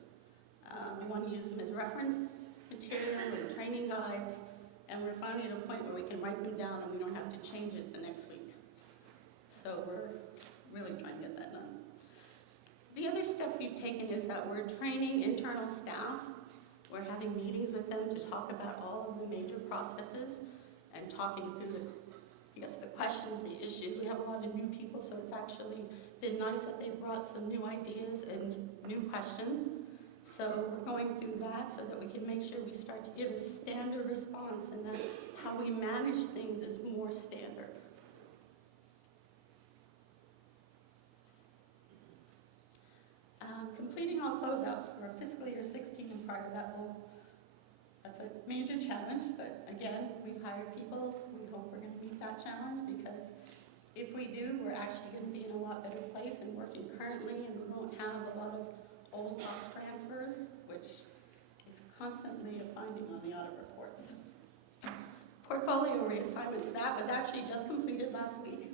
We want to use them as reference material and training guides, and we're finally at a point where we can write them down and we don't have to change it the next week. So we're really trying to get that done. The other step we've taken is that we're training internal staff. We're having meetings with them to talk about all of the major processes and talking through the questions, the issues. We have a lot of new people, so it's actually been nice that they brought some new ideas and new questions. So we're going through that so that we can make sure we start to give a standard response and that how we manage things is more standard. Completing all closeouts for fiscal year 16 and prior, that's a major challenge, but again, we've hired people. We hope we're going to meet that challenge, because if we do, we're actually going to be in a lot better place and working currently, and we won't have a lot of old cost transfers, which is constantly a finding on the audit reports. Portfolio reassignments, that was actually just completed last week.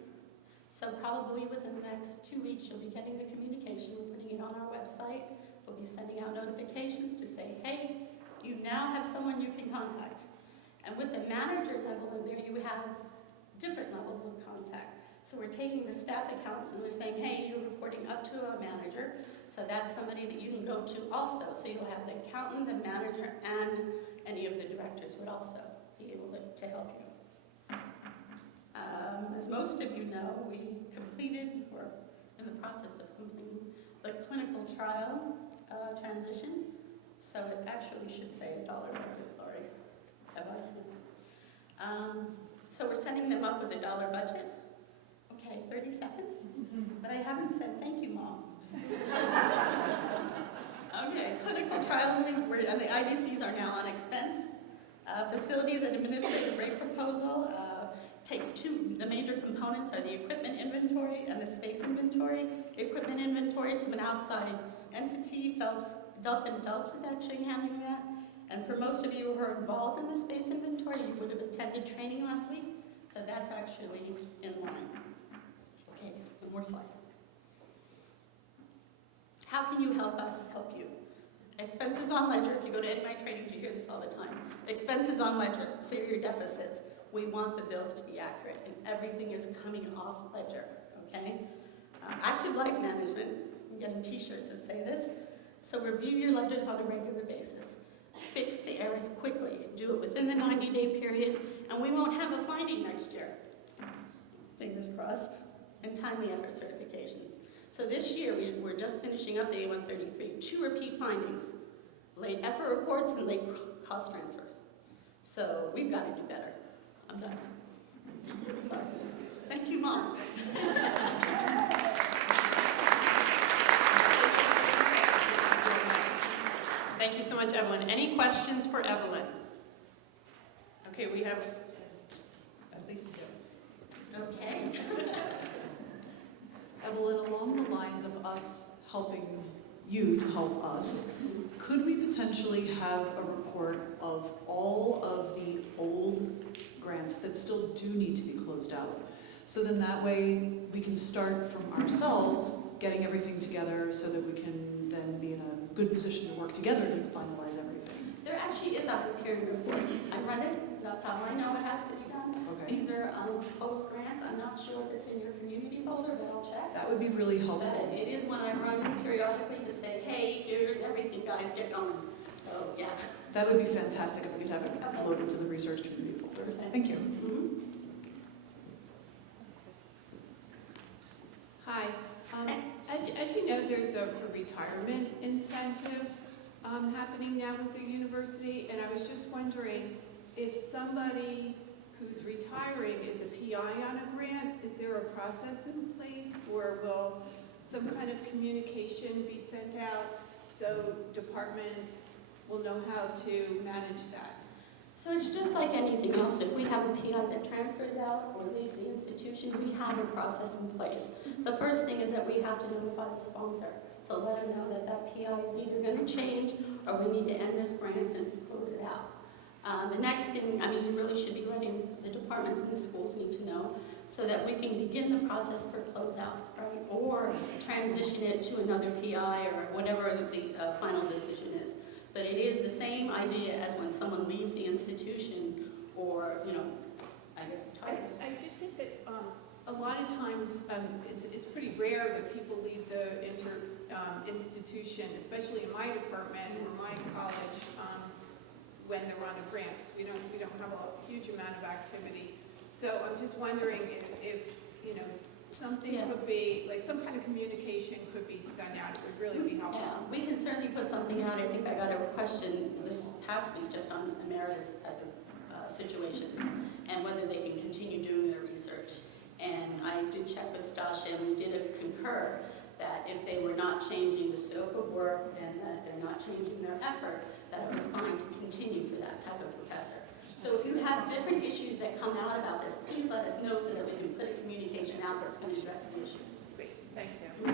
So probably within the next 2 weeks, you'll be getting the communication. We're putting it on our website. We'll be sending out notifications to say, hey, you now have someone you can contact. And with the manager level in there, you have different levels of contact. So we're taking the staff accounts and we're saying, hey, you're reporting up to a manager. So that's somebody that you can go to also. So you'll have the accountant, the manager, and any of the directors would also be able to help you. As most of you know, we completed, or in the process of completing, the clinical trial transition. So it actually should say $1 budget, sorry. Have I? So we're setting them up with $1 budget. Okay, 30 seconds. But I haven't said thank you, Mom. Okay, clinical trials, and the IDCs are now on expense. Facilities and administrative rate proposal takes the major components are the equipment inventory and the space inventory. Equipment inventory is from an outside entity. Delphin Phelps is actually handling that. And for most of you who are involved in the space inventory, you would have attended training last week. So that's actually in line. Okay, one more slide. How can you help us help you? Expenses on ledger. If you go to any of my trainings, you hear this all the time. Expenses on ledger. Clear your deficits. We want the bills to be accurate, and everything is coming off ledger, okay? Active life management. I'm getting t-shirts that say this. So review your ledgers on a regular basis. Fix the errors quickly. Do it within the 90-day period, and we won't have a finding next year. Fingers crossed. And timely effort certifications. So this year, we're just finishing up the A133. 2 repeat findings. Late effort reports and late cost transfers. So we've got to do better. I'm done. Thank you, Mom. Thank you so much, Evelyn. Any questions for Evelyn? Okay, we have at least 2. Okay. Evelyn, along the lines of us helping you to help us, could we potentially have a report of all of the old grants that still do need to be closed out? So then that way we can start from ourselves getting everything together so that we can then be in a good position to work together to finalize everything. There actually is a peer report. I run it, that's how I know it has to be done. Okay. These are closed grants. I'm not sure if it's in your community folder, but I'll check. That would be really But helpful. it is when I run periodically to say, hey, here's everything, guys, get going. So, yeah. That would be fantastic if we could have it Okay. loaded to the research community folder. Okay. Thank you. Mhm. Hi. As you know, there's a retirement incentive happening now with the university, and I was just wondering if somebody who's retiring is a PI on a grant, is there a process in place, or will some kind of communication be sent out so departments will know how to manage that? So it's just like anything else. If we have a PI that transfers out or leaves the institution, we have a process in place. The first thing is that we have to notify the sponsor to let them know that that PI is either going to change or we need to end this grant and close it out. The next thing, I mean, you really should be letting the departments and the schools need to know so that we can begin the process for closeout, right? Or transition it to another PI or whatever the final decision is. But it is the same idea as when someone leaves the institution or, I guess retires. I do think that a lot of times it's pretty rare that people leave the institution, especially in my department or my college, when they're on a grant. We don't have a huge amount of activity. So I'm just wondering if something Yeah. could be, like some kind of communication could be sent out. It would really be helpful. Yeah, we can certainly put something out. I think I got a question this past week just on emeritus type of situations and whether they can continue doing their research. And I did check with Stasha and we did concur that if they were not changing the scope of work and that they're not changing their effort, that it was fine to continue for that type of professor. So if you have different issues that come out about this, please let us know so that we can put a communication out that's going to address the issue. Great, thank you.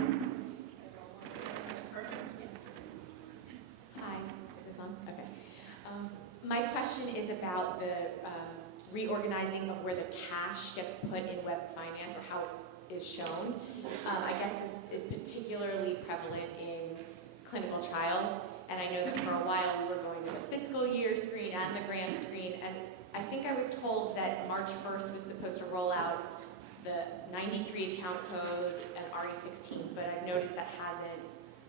Hi, is this on? Okay. My question is about the reorganizing of where the cash gets put in web finance or how it is shown. I guess this is particularly prevalent in clinical trials, and I know that for a while we were going to the fiscal year screen and the grant screen, and I think I was told that March 1st was supposed to roll out the 93 account code and RE16, but I've noticed that hasn't.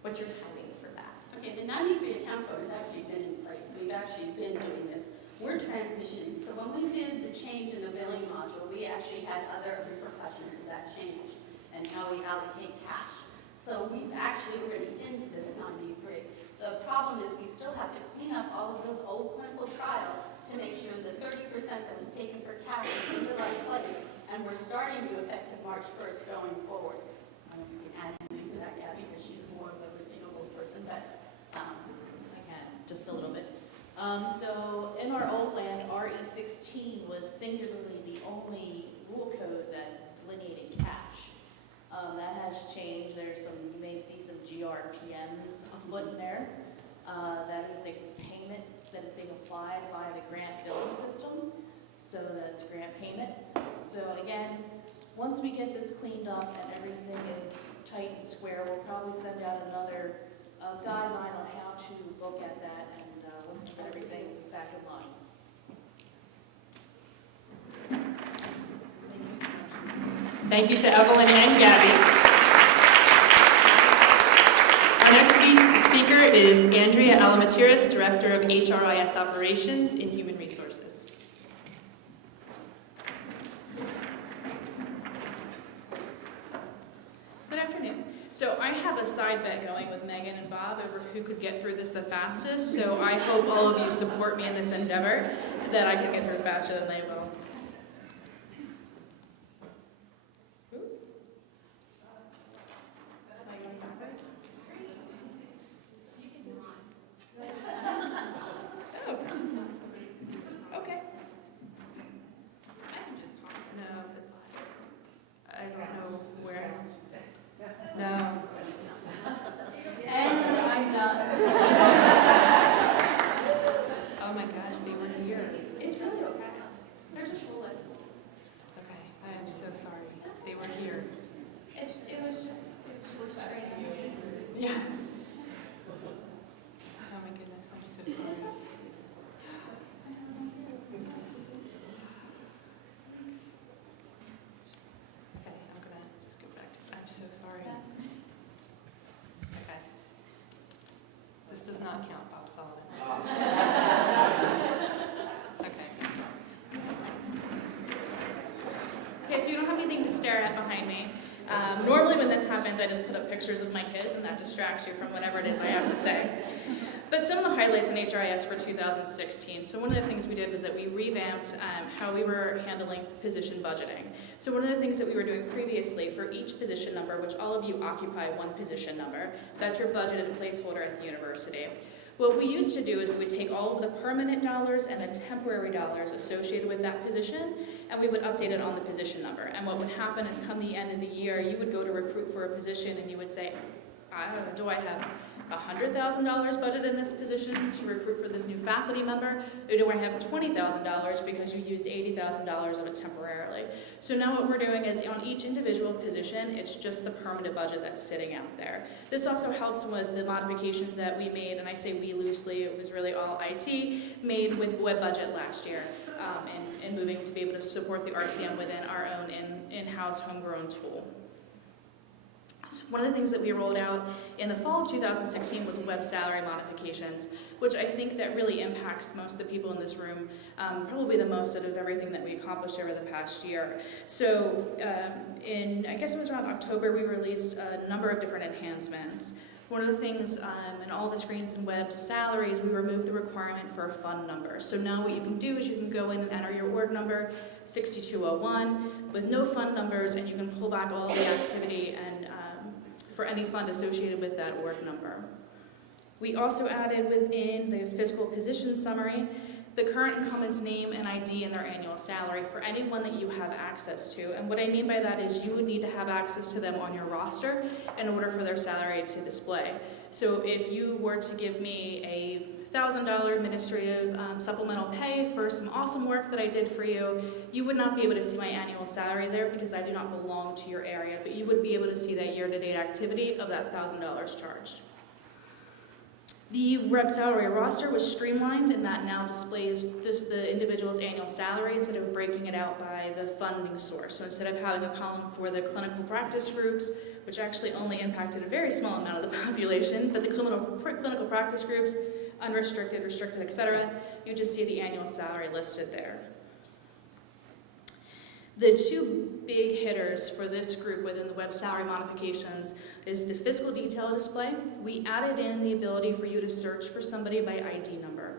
What's your timing for that? Okay, the 93 account code has actually been in place. We've actually been doing this. We're transitioning. So when we did the change in the billing module, we actually had other repercussions of that change and how we allocate cash. So we've actually already into this 93. The problem is we still have to clean up all of those old clinical trials to make sure the 30% that was taken for cash is in the right place. And we're starting to effective March 1st going forward. I don't know if you can add anything to that, Gabby, because she's more of a receivables person, but I can, just a little bit. So in our old land, RE16 was singularly the only rule code that delineated cash. That has changed. You may see some GRPMs afoot in there. That is the payment that is being applied by the grant billing system. So that's grant payment. So again, once we get this cleaned up and everything is tight and square, we'll probably send out another guideline on how to look at that and once we get everything back in line. Thank you so much. Thank you to Evelyn and Gabby. Our next speaker is Andrea Alamatiris, Director of HRIS Operations in Human Resources. Good afternoon. So I have a side bet going with Megan and Bob over who could get through this the fastest. So I hope all of you support me in this endeavor, that I can get through faster than they will. Oh. Okay. I can just talk. No, because I don't know where. No. And I'm done. Oh my gosh, they were here. It's really okay. They're just bullets. Okay, I am so sorry. They were here. It was just strange. Yeah. so sorry. That's Okay. This does not count, Bob Sullivan. Okay, I'm sorry. Okay, so you don't have anything to stare at behind me. Normally when this happens, I just put up pictures of my kids and that distracts you from whatever it is I have to say. But some of the highlights in HRIS for 2016. So one of the things we did was that we revamped how we were handling position budgeting. So one of the things that we were doing previously for each position number, which all of you occupy one position number, that's your budgeted placeholder at the university. What we used to do is we would take all of the permanent dollars and the temporary dollars associated with that position, and we would update it on the position number. And what would happen is come the end of the year, you would go to recruit for a position and you would say, do I have $100,000 budgeted in this position to recruit for this new faculty member, or do I have $20,000 because you used $80,000 of it temporarily? So now what we're doing is on each individual position, it's just the permanent budget that's sitting out there. This also helps with the modifications that we made, and I say we loosely, it was really all IT, made with web budget last year, and moving to be able to support the RCM within our own in-house homegrown tool. So one of the things that we rolled out in the fall of 2016 was web salary modifications, which I think that really impacts most of the people in this room, probably the most out of everything that we accomplished over the past year. So I guess it was around October, we released a number of different enhancements. One of the things in all the screens and web salaries, we removed the requirement for a fund number. So now what you can do is you can go in and enter your org number, 6201, with no fund numbers, and you can pull back all the activity and for any fund associated with that org number. We also added within the fiscal position summary the current incumbent's name and ID and their annual salary for anyone that you have access to. And what I mean by that is you would need to have access to them on your roster in order for their salary to display. So if you were to give me a $1,000 administrative supplemental pay for some awesome work that I did for you, you would not be able to see my annual salary there because I do not belong to your area, but you would be able to see that year-to-date activity of that $1,000 charged. The rep salary roster was streamlined, and that now displays just the individual's annual salary instead of breaking it out by the funding source. So instead of having a column for the clinical practice groups, which actually only impacted a very small amount of the population, but the clinical practice groups, unrestricted, restricted, etc., you just see the annual salary listed there. The two big hitters for this group within the web salary modifications is the fiscal detail display. We added in the ability for you to search for somebody by ID number.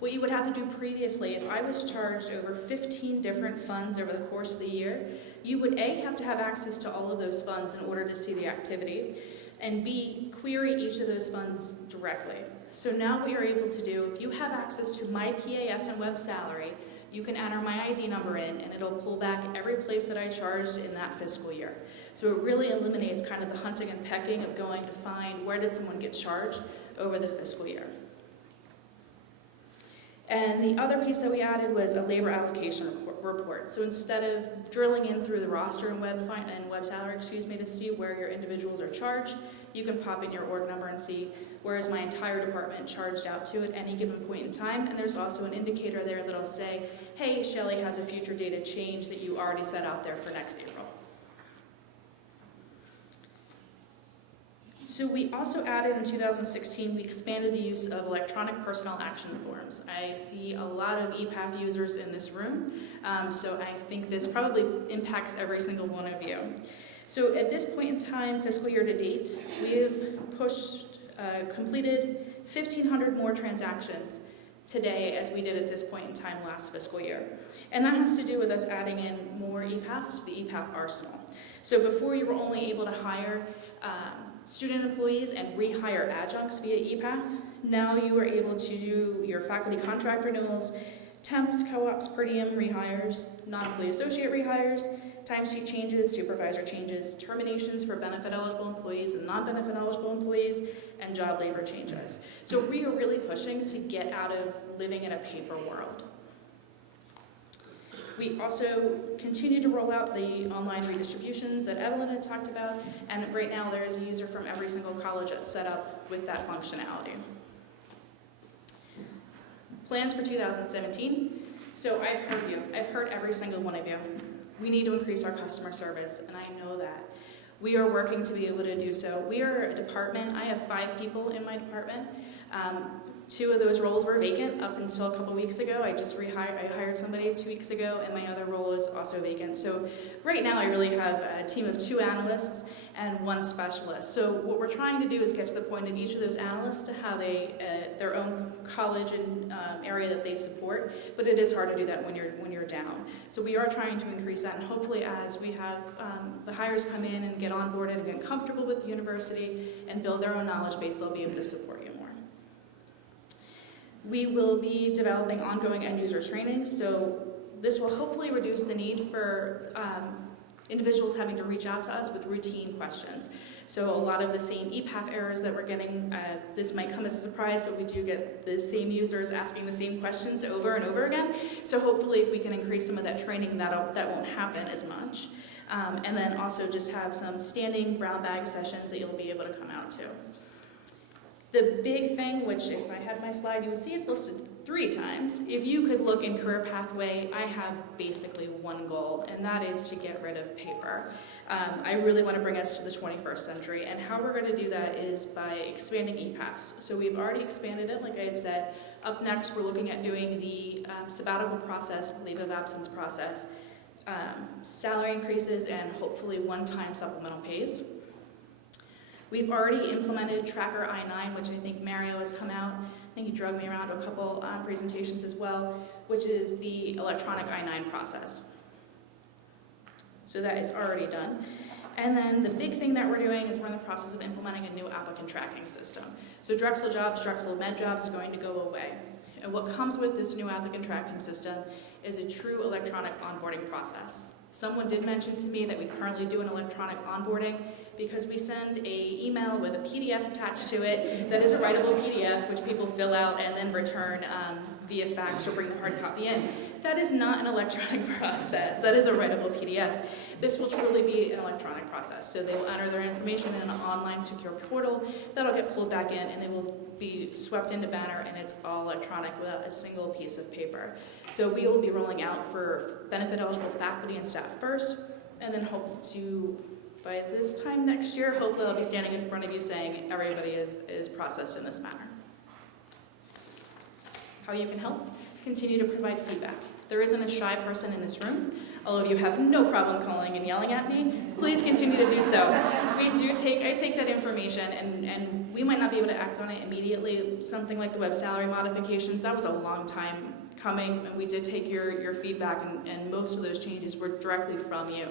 What you would have to do previously, if I was charged over 15 different funds over the course of the year, you would A, have to have access to all of those funds in order to see the activity, and B, query each of those funds directly. So now what you're able to do, if you have access to my PAF and web salary, you can enter my ID number in and it'll pull back every place that I charged in that fiscal year. So it really eliminates kind of the hunting and pecking of going to find where did someone get charged over the fiscal year. And the other piece that we added was a labor allocation report. So instead of drilling in through the roster and web salary, to see where your individuals are charged, you can pop in your org number and see where is my entire department charged out to at any given point in time. And there's also an indicator there that'll say, hey, Shelley has a future dated change that you already set out there for next April. So we also added in 2016, we expanded the use of electronic personal action forms. I see a lot of EPAF users in this room, so I think this probably impacts every single one of you. So at this point in time, fiscal year to date, we have completed 1,500 more transactions today as we did at this point in time last fiscal year. And that has to do with us adding in more EPAFs to the EPAF arsenal. So before you were only able to hire student employees and rehire adjuncts via EPAF. Now you are able to do your faculty contract renewals, temps, co-ops, per diem rehires, non-employee associate rehires, timesheet changes, supervisor changes, terminations for benefit eligible employees and non-benefit eligible employees, and job labor changes. So we are really pushing to get out of living in a paper world. We also continue to roll out the online redistributions that Evelyn had talked about, and right now there is a user from every single college that's set up with that functionality. Plans for 2017. So I've heard you. I've heard every single one of you. We need to increase our customer service, and I know that. We are working to be able to do so. We are a department, I have 5 people in my department. 2 of those roles were vacant up until a couple weeks ago. I hired somebody 2 weeks ago, and my other role is also vacant. So right now I really have a team of 2 analysts and 1 specialist. So what we're trying to do is get to the point of each of those analysts to have their own college and area that they support, but it is hard to do that when you're down. So we are trying to increase that, and hopefully as we have the hires come in and get onboarded and get comfortable with the university and build their own knowledge base, they'll be able to support you more. We will be developing ongoing end user training, so this will hopefully reduce the need for individuals having to reach out to us with routine questions. So a lot of the same EPAF errors that we're getting, this might come as a surprise, but we do get the same users asking the same questions over and over again. So hopefully if we can increase some of that training, that won't happen as much. And then also just have some standing brown bag sessions that you'll be able to come out to. The big thing, which if I had my slide, you would see it's listed 3 times. If you could look in Career Pathway, I have basically 1 goal, and that is to get rid of paper. I really want to bring us to the 21st century, and how we're going to do that is by expanding EPAFs. So we've already expanded it, like I had said. Up next, we're looking at doing the sabbatical process, leave of absence process, salary increases, and hopefully one-time supplemental pays. We've already implemented Tracker I-9, which I think Mario has come out. I think he drug me around to a couple presentations as well, which is the electronic I-9 process. So that is already done. And then the big thing that we're doing is we're in the process of implementing a new applicant tracking system. So Drexel Jobs, Drexel Med Jobs is going to go away. And what comes with this new applicant tracking system is a true electronic onboarding process. Someone did mention to me that we currently do an electronic onboarding because we send an email with a PDF attached to it that is a writable PDF which people fill out and then return via fax or bring the hard copy in. That is not an electronic process. That is a writable PDF. This will truly be an electronic process. So they will enter their information in an online secure portal that'll get pulled back in, and they will be swept into Banner, and it's all electronic without a single piece of paper. So we will be rolling out for benefit eligible faculty and staff first, and then hope to, by this time next year, hopefully I'll be standing in front of you saying everybody is processed in this manner. How you can help? Continue to provide feedback. There isn't a shy person in this room. All of you have no problem calling and yelling at me. Please continue to do so. I take that information, and we might not be able to act on it immediately. Something like the web salary modifications, that was a long time coming, and we did take your feedback, and most of those changes were directly from you.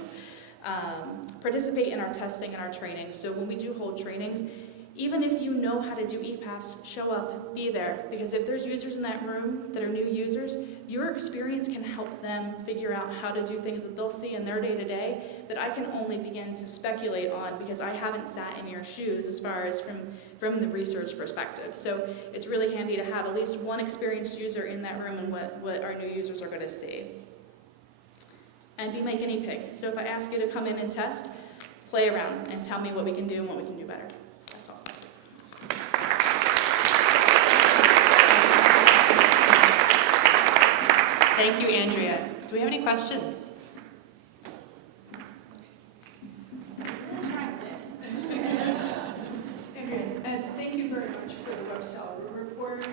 Participate in our testing and our training. So when we do hold trainings, even if you know how to do EPAFs, show up, be there, because if there's users in that room that are new users, your experience can help them figure out how to do things that they'll see in their day-to-day that I can only begin to speculate on because I haven't sat in your shoes as far as from the research perspective. So it's really handy to have at least one experienced user in that room and what our new users are going to see. And be my guinea pig. So if I ask you to come in and test, play around and tell me what we can do and what we can do better. That's all. Thank you, Andrea. Do we have any questions? Andrea, and thank you very much for the web salary report.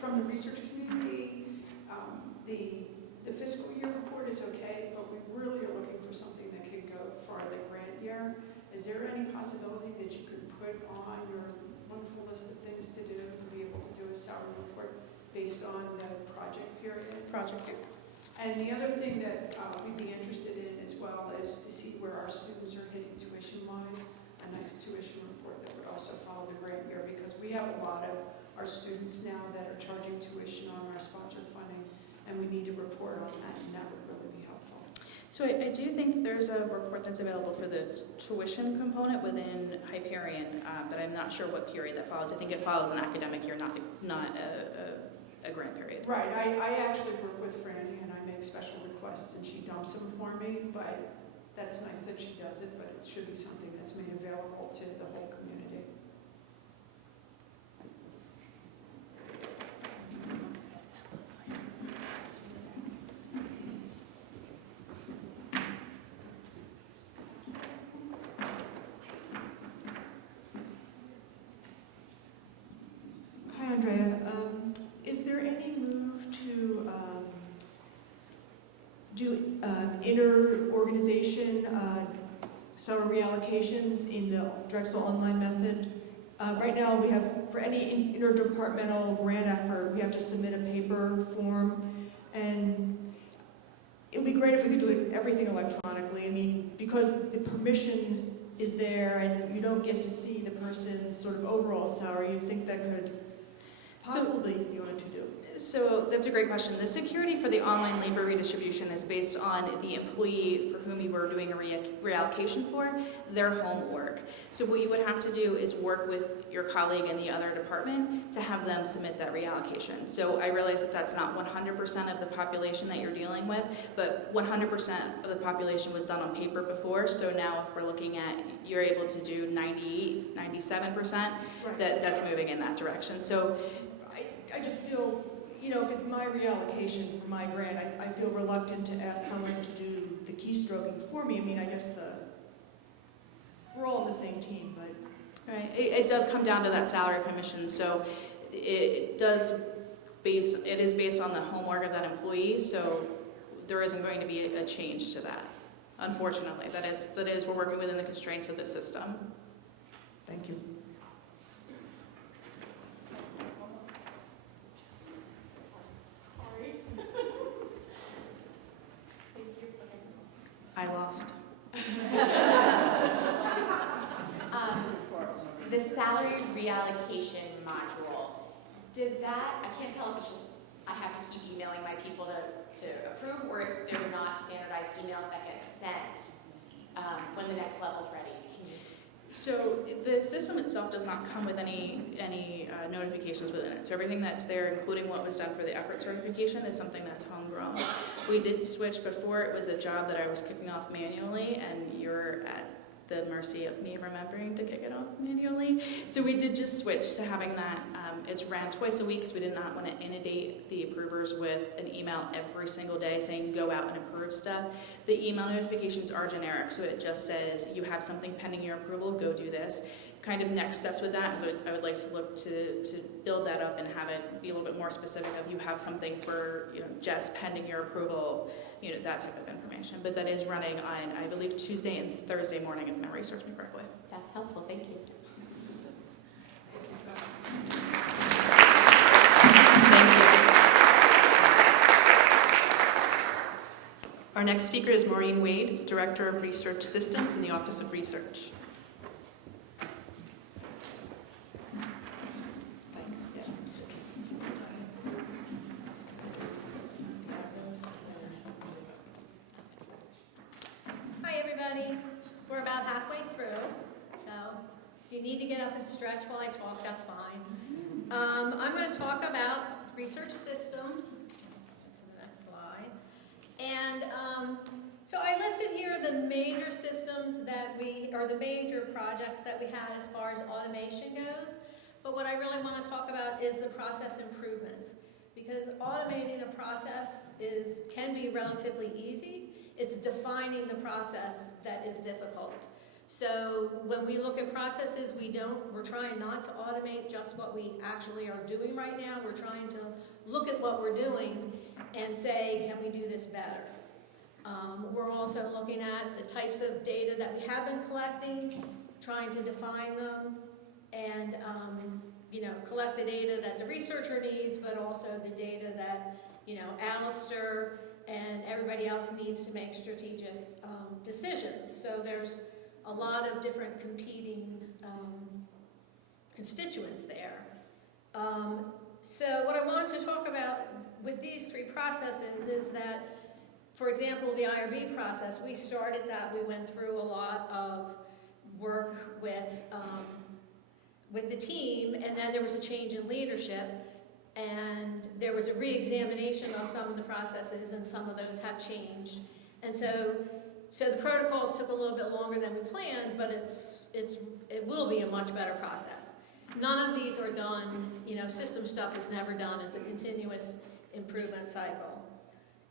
From the research community, the fiscal year report is okay, but we really are looking for something that could go for the grant year. Is there any possibility that you could put on your wonderful list of things to do to be able to do a salary report based on the project period? Project here. And the other thing that we'd be interested in as well is to see where our students are hitting tuition-wise, a nice tuition report that would also follow the grant year, because we have a lot of our students now that are charging tuition on our sponsored funding, and we need to report on that, and that would really be helpful. So I do think there's a report that's available for the tuition component within Hyperion, but I'm not sure what period that follows. I think it follows an academic year, not a grant period. Right, I actually work with Franny, and I make special requests, and she dumps them for me, but that's nice that she does it, but it should be something that's made available to the whole community. summer reallocations in the Drexel online method. Right now, we have, for any interdepartmental grant effort, we have to submit a paper form, and it would be great if we could do everything electronically. I mean, because the permission is there and you don't get to see the person's sort of overall salary, you'd think that could possibly be wanted to do. So that's a great question. The security for the online labor redistribution is based on the employee for whom you were doing a reallocation for, their home org. So what you would have to do is work with your colleague in the other department to have them submit that reallocation. So I realize that that's not 100% of the population that you're dealing with, but 100% of the population was done on paper before. So now if we're looking at, you're able to do 98, 97%, Right. that's moving in that direction. So I just feel, if it's my reallocation for my grant, I feel reluctant to ask someone to do the keystroking for me. I mean, I guess we're all on the same team, but... right, it does come down to that salary permission. So it is based on the home org of that employee. So there isn't going to be a change to that. Unfortunately, that is we're working within the constraints of the system. Thank you. I lost. The salary reallocation module, does that, I can't tell if it's just, I have to keep emailing my people to approve, or if they're not standardized emails that get sent when the next level's ready. So the system itself does not come with any notifications within it. So everything that's there, including what was done for the effort certification, is something that's homegrown. We did switch before. It was a job that I was kicking off manually, and you're at the mercy of me remembering to kick it off manually. So we did just switch to having that. It's ran twice a week because we did not want to inundate the approvers with an email every single day saying go out and approve stuff. The email notifications are generic, so it just says you have something pending your approval, go do this. Kind of next steps with that is I would like to look to build that up and have it be a little bit more specific of you have something for just pending your approval, that type of information. But that is running on, I believe, Tuesday and Thursday morning, if memory serves me correctly. That's helpful, thank you. Our next speaker is Maureen Wade, Director of Research Systems in the Office of Research. Hi everybody, we're about halfway through, so if you need to get up and stretch while I talk, that's fine. I'm going to talk about research systems. To the next slide. And so I listed here the major systems or the major projects that we had as far as automation goes. But what I really want to talk about is the process improvements. Because automating a process can be relatively easy. It's defining the process that is difficult. So when we look at processes, we're trying not to automate just what we actually are doing right now. We're trying to look at what we're doing and say, can we do this better? We're also looking at the types of data that we have been collecting, trying to define them, and collect the data that the researcher needs, but also the data that Alistair and everybody else needs to make strategic decisions. So there's a lot of different competing constituents there. So what I want to talk about with these three processes is that, for example, the IRB process, we started that. We went through a lot of work with the team, and then there was a change in leadership, and there was a re-examination of some of the processes, and some of those have changed. And so the protocols took a little bit longer than we planned, but it will be a much better process. None of these are done, system stuff is never done. It's a continuous improvement cycle.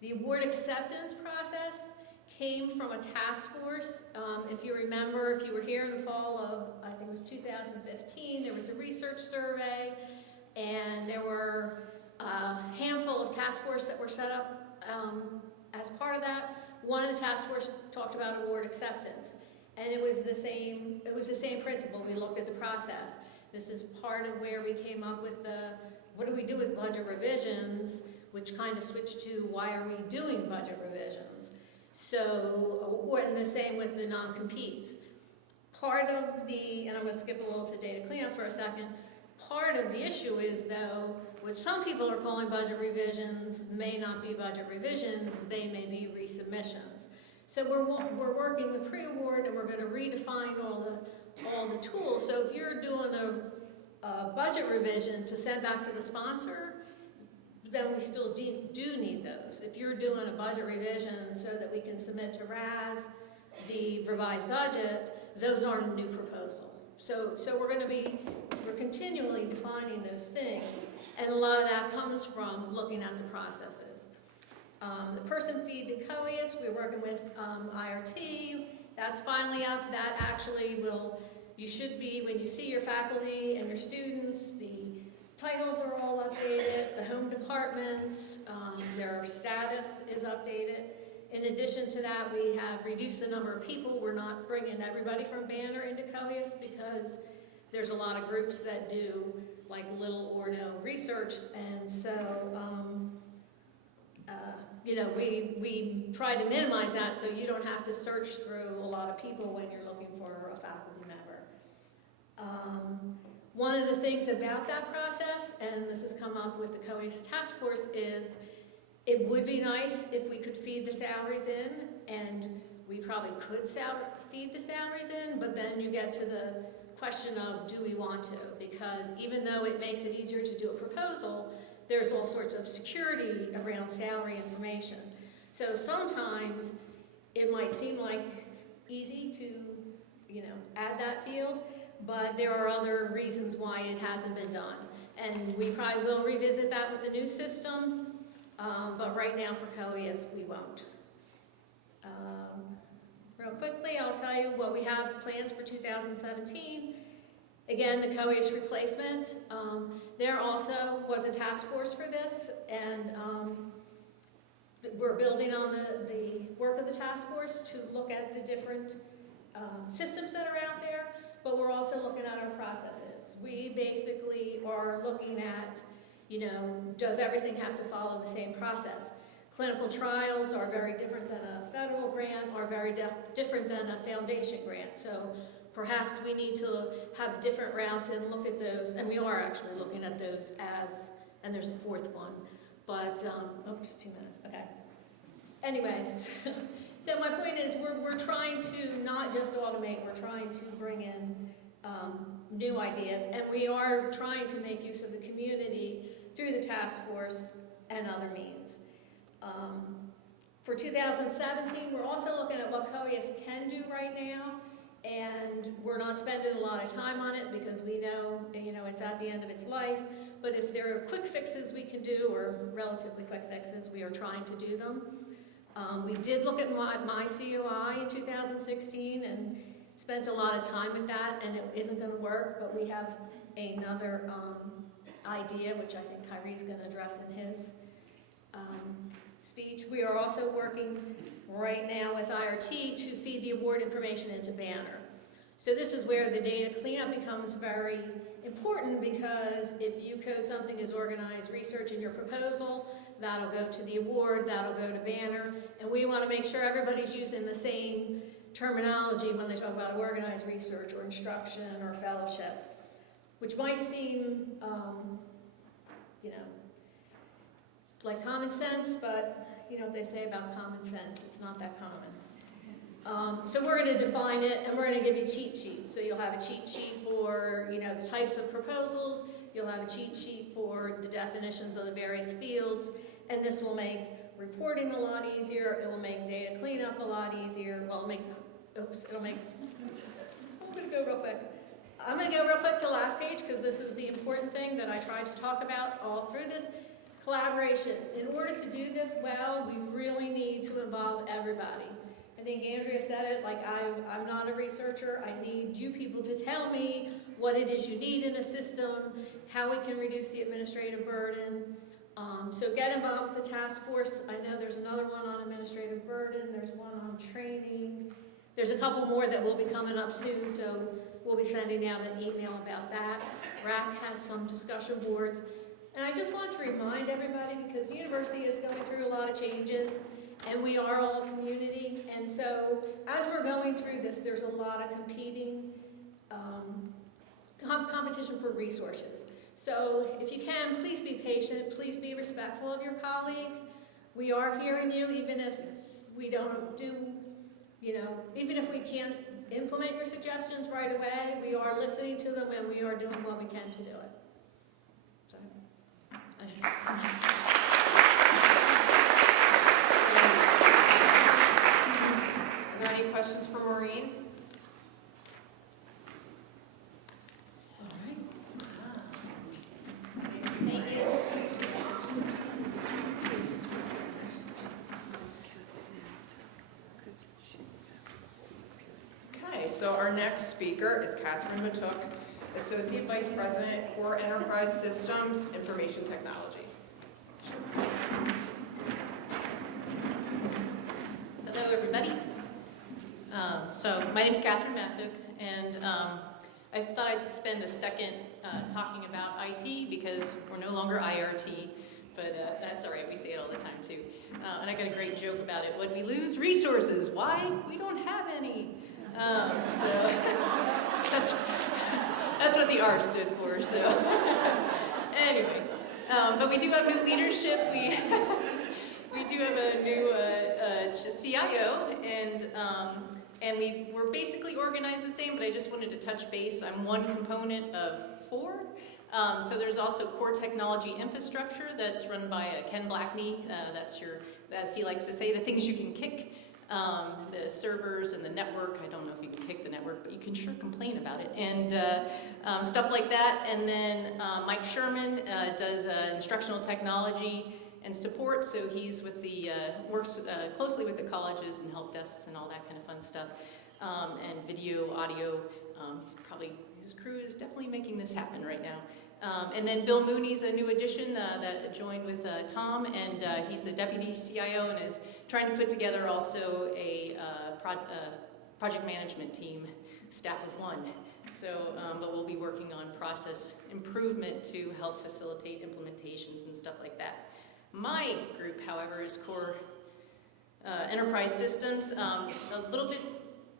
The award acceptance process came from a task force. If you remember, if you were here in the fall of, I think it was 2015, there was a research survey, and there were a handful of task forces that were set up as part of that. One of the task force talked about award acceptance. And it was the same principle. We looked at the process. This is part of where we came up with what do we do with budget revisions, which kind of switched to why are we doing budget revisions? So, and the same with the non-competes. Part of and I'm going to skip a little to data cleanup for a second, part of the issue is, though, what some people are calling budget revisions may not be budget revisions, they may be resubmissions. So we're working with pre-award, and we're going to redefine all the tools. So if you're doing a budget revision to send back to the sponsor, then we still do need those. If you're doing a budget revision so that we can submit to RAAC the revised budget, those aren't a new proposal. So we're continually defining those things, and a lot of that comes from looking at the processes. The person feed to COEUS, we're working with IRT. That's finally up. That actually you should be, when you see your faculty and your students, the titles are all updated, the home departments, their status is updated. In addition to that, we have reduced the number of people. We're not bringing everybody from Banner into COEUS because there's a lot of groups that do like little or no research, and so we try to minimize that so you don't have to search through a lot of people when you're looking for a faculty member. One of the things about that process, and this has come up with the COEUS task force, is it would be nice if we could feed the salaries in, and we probably could feed the salaries in, but then you get to the question of, do we want to? Because even though it makes it easier to do a proposal, there's all sorts of security around salary information. So sometimes it might seem like easy to, add that field, but there are other reasons why it hasn't been done. And we probably will revisit that with the new system, but right now for COEUS, we won't. Real quickly, I'll tell you what we have plans for 2017. Again, the COEUS replacement. There also was a task force for this, and we're building on the work of the task force to look at the different systems that are out there, but we're also looking at our processes. We basically are looking at, does everything have to follow the same process? Clinical trials are very different than a federal grant, are very different than a foundation grant. So perhaps we need to have different routes and look at those, and we are actually looking at those and there's a fourth one. But, just 2 minutes, okay. Anyways, so my point is we're trying to not just automate, we're trying to bring in new ideas, and we are trying to make use of the community through the task force and other means. For 2017, we're also looking at what COEUS can do right now, and we're not spending a lot of time on it because we know, it's at the end of its life, but if there are quick fixes we can do, or relatively quick fixes, we are trying to do them. We did look at my COI in 2016 and spent a lot of time with that, and it isn't going to work, but we have another idea, which I think Kyrie's going to address in his speech. We are also working right now with IRT to feed the award information into Banner. So this is where the data cleanup becomes very important, because if you code something as organized research in your proposal, that'll go to the award, that'll go to Banner, and we want to make sure everybody's using the same terminology when they talk about organized research or instruction or fellowship, which might seem, like common sense, but you know what they say about common sense, it's not that common. So we're going to define it, and we're going to give you cheat sheets. So you'll have a cheat sheet for, the types of proposals, you'll have a cheat sheet for the definitions of the various fields, and this will make reporting a lot easier, it will make data cleanup a lot easier, I'm going to go real quick. I'm going to go real quick to the last page, because this is the important thing that I tried to talk about all through this. Collaboration. In order to do this well, we really need to involve everybody. I think Andrea said it, like I'm not a researcher, I need you people to tell me what it is you need in a system, how we can reduce the administrative burden. So get involved with the task force. I know there's another one on administrative burden, there's one on training, There's a couple more that will be coming up soon, so we'll be sending out an email about that. RAAC has some discussion boards. And I just want to remind everybody, because the university is going through a lot of changes, and we are all a community, and so as we're going through this, there's a lot of competing competition for resources. So if you can, please be patient, please be respectful of your colleagues. We are hearing you, even if we don't do, even if we can't implement your suggestions right away, we are listening to them and we are doing what we can to do it. So, Are there any questions for Maureen? thank you. Okay, so our next speaker is Catherine Matuk, Associate Vice President, Core Enterprise Systems, Information Technology. Hello, everybody. So my name is Catherine Matuk, and I thought I'd spend a second talking about IT because we're no longer IRT, but that's all right. We say it all the time too. And I got a great joke about it. When we lose resources, why? We don't have any. So that's what the R stood for. So anyway, but we do have new leadership. We do have a new CIO, and we were basically organized the same, but I just wanted to touch base. I'm one component of 4. So there's also core technology infrastructure that's run by Ken Blackney. As he likes to say, the things you can kick. The servers and the network. I don't know if you can kick the network, but you can sure complain about it. And stuff like that. And then Mike Sherman does instructional technology and support, so he's with the works closely with the colleges and help desks and all that kind of fun stuff, and video, audio. His crew is definitely making this happen right now. And then Bill Mooney's a new addition that joined with Tom, and he's the deputy CIO and is trying to put together also a project management team, staff of 1. So, but we'll be working on process improvement to help facilitate implementations and stuff like that. My group, however, is Core Enterprise Systems, a little bit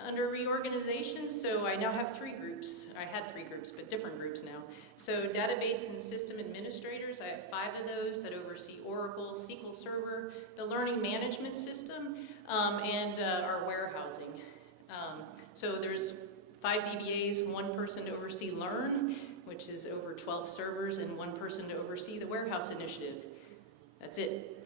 under reorganization, so I now have 3 groups. I had 3 groups, but different groups now. So database and system administrators, I have 5 of those that oversee Oracle, SQL Server, the learning management system, and our warehousing. So there's 5 DBAs, 1 person to oversee Learn, which is over 12 servers, and 1 person to oversee the warehouse initiative. That's it.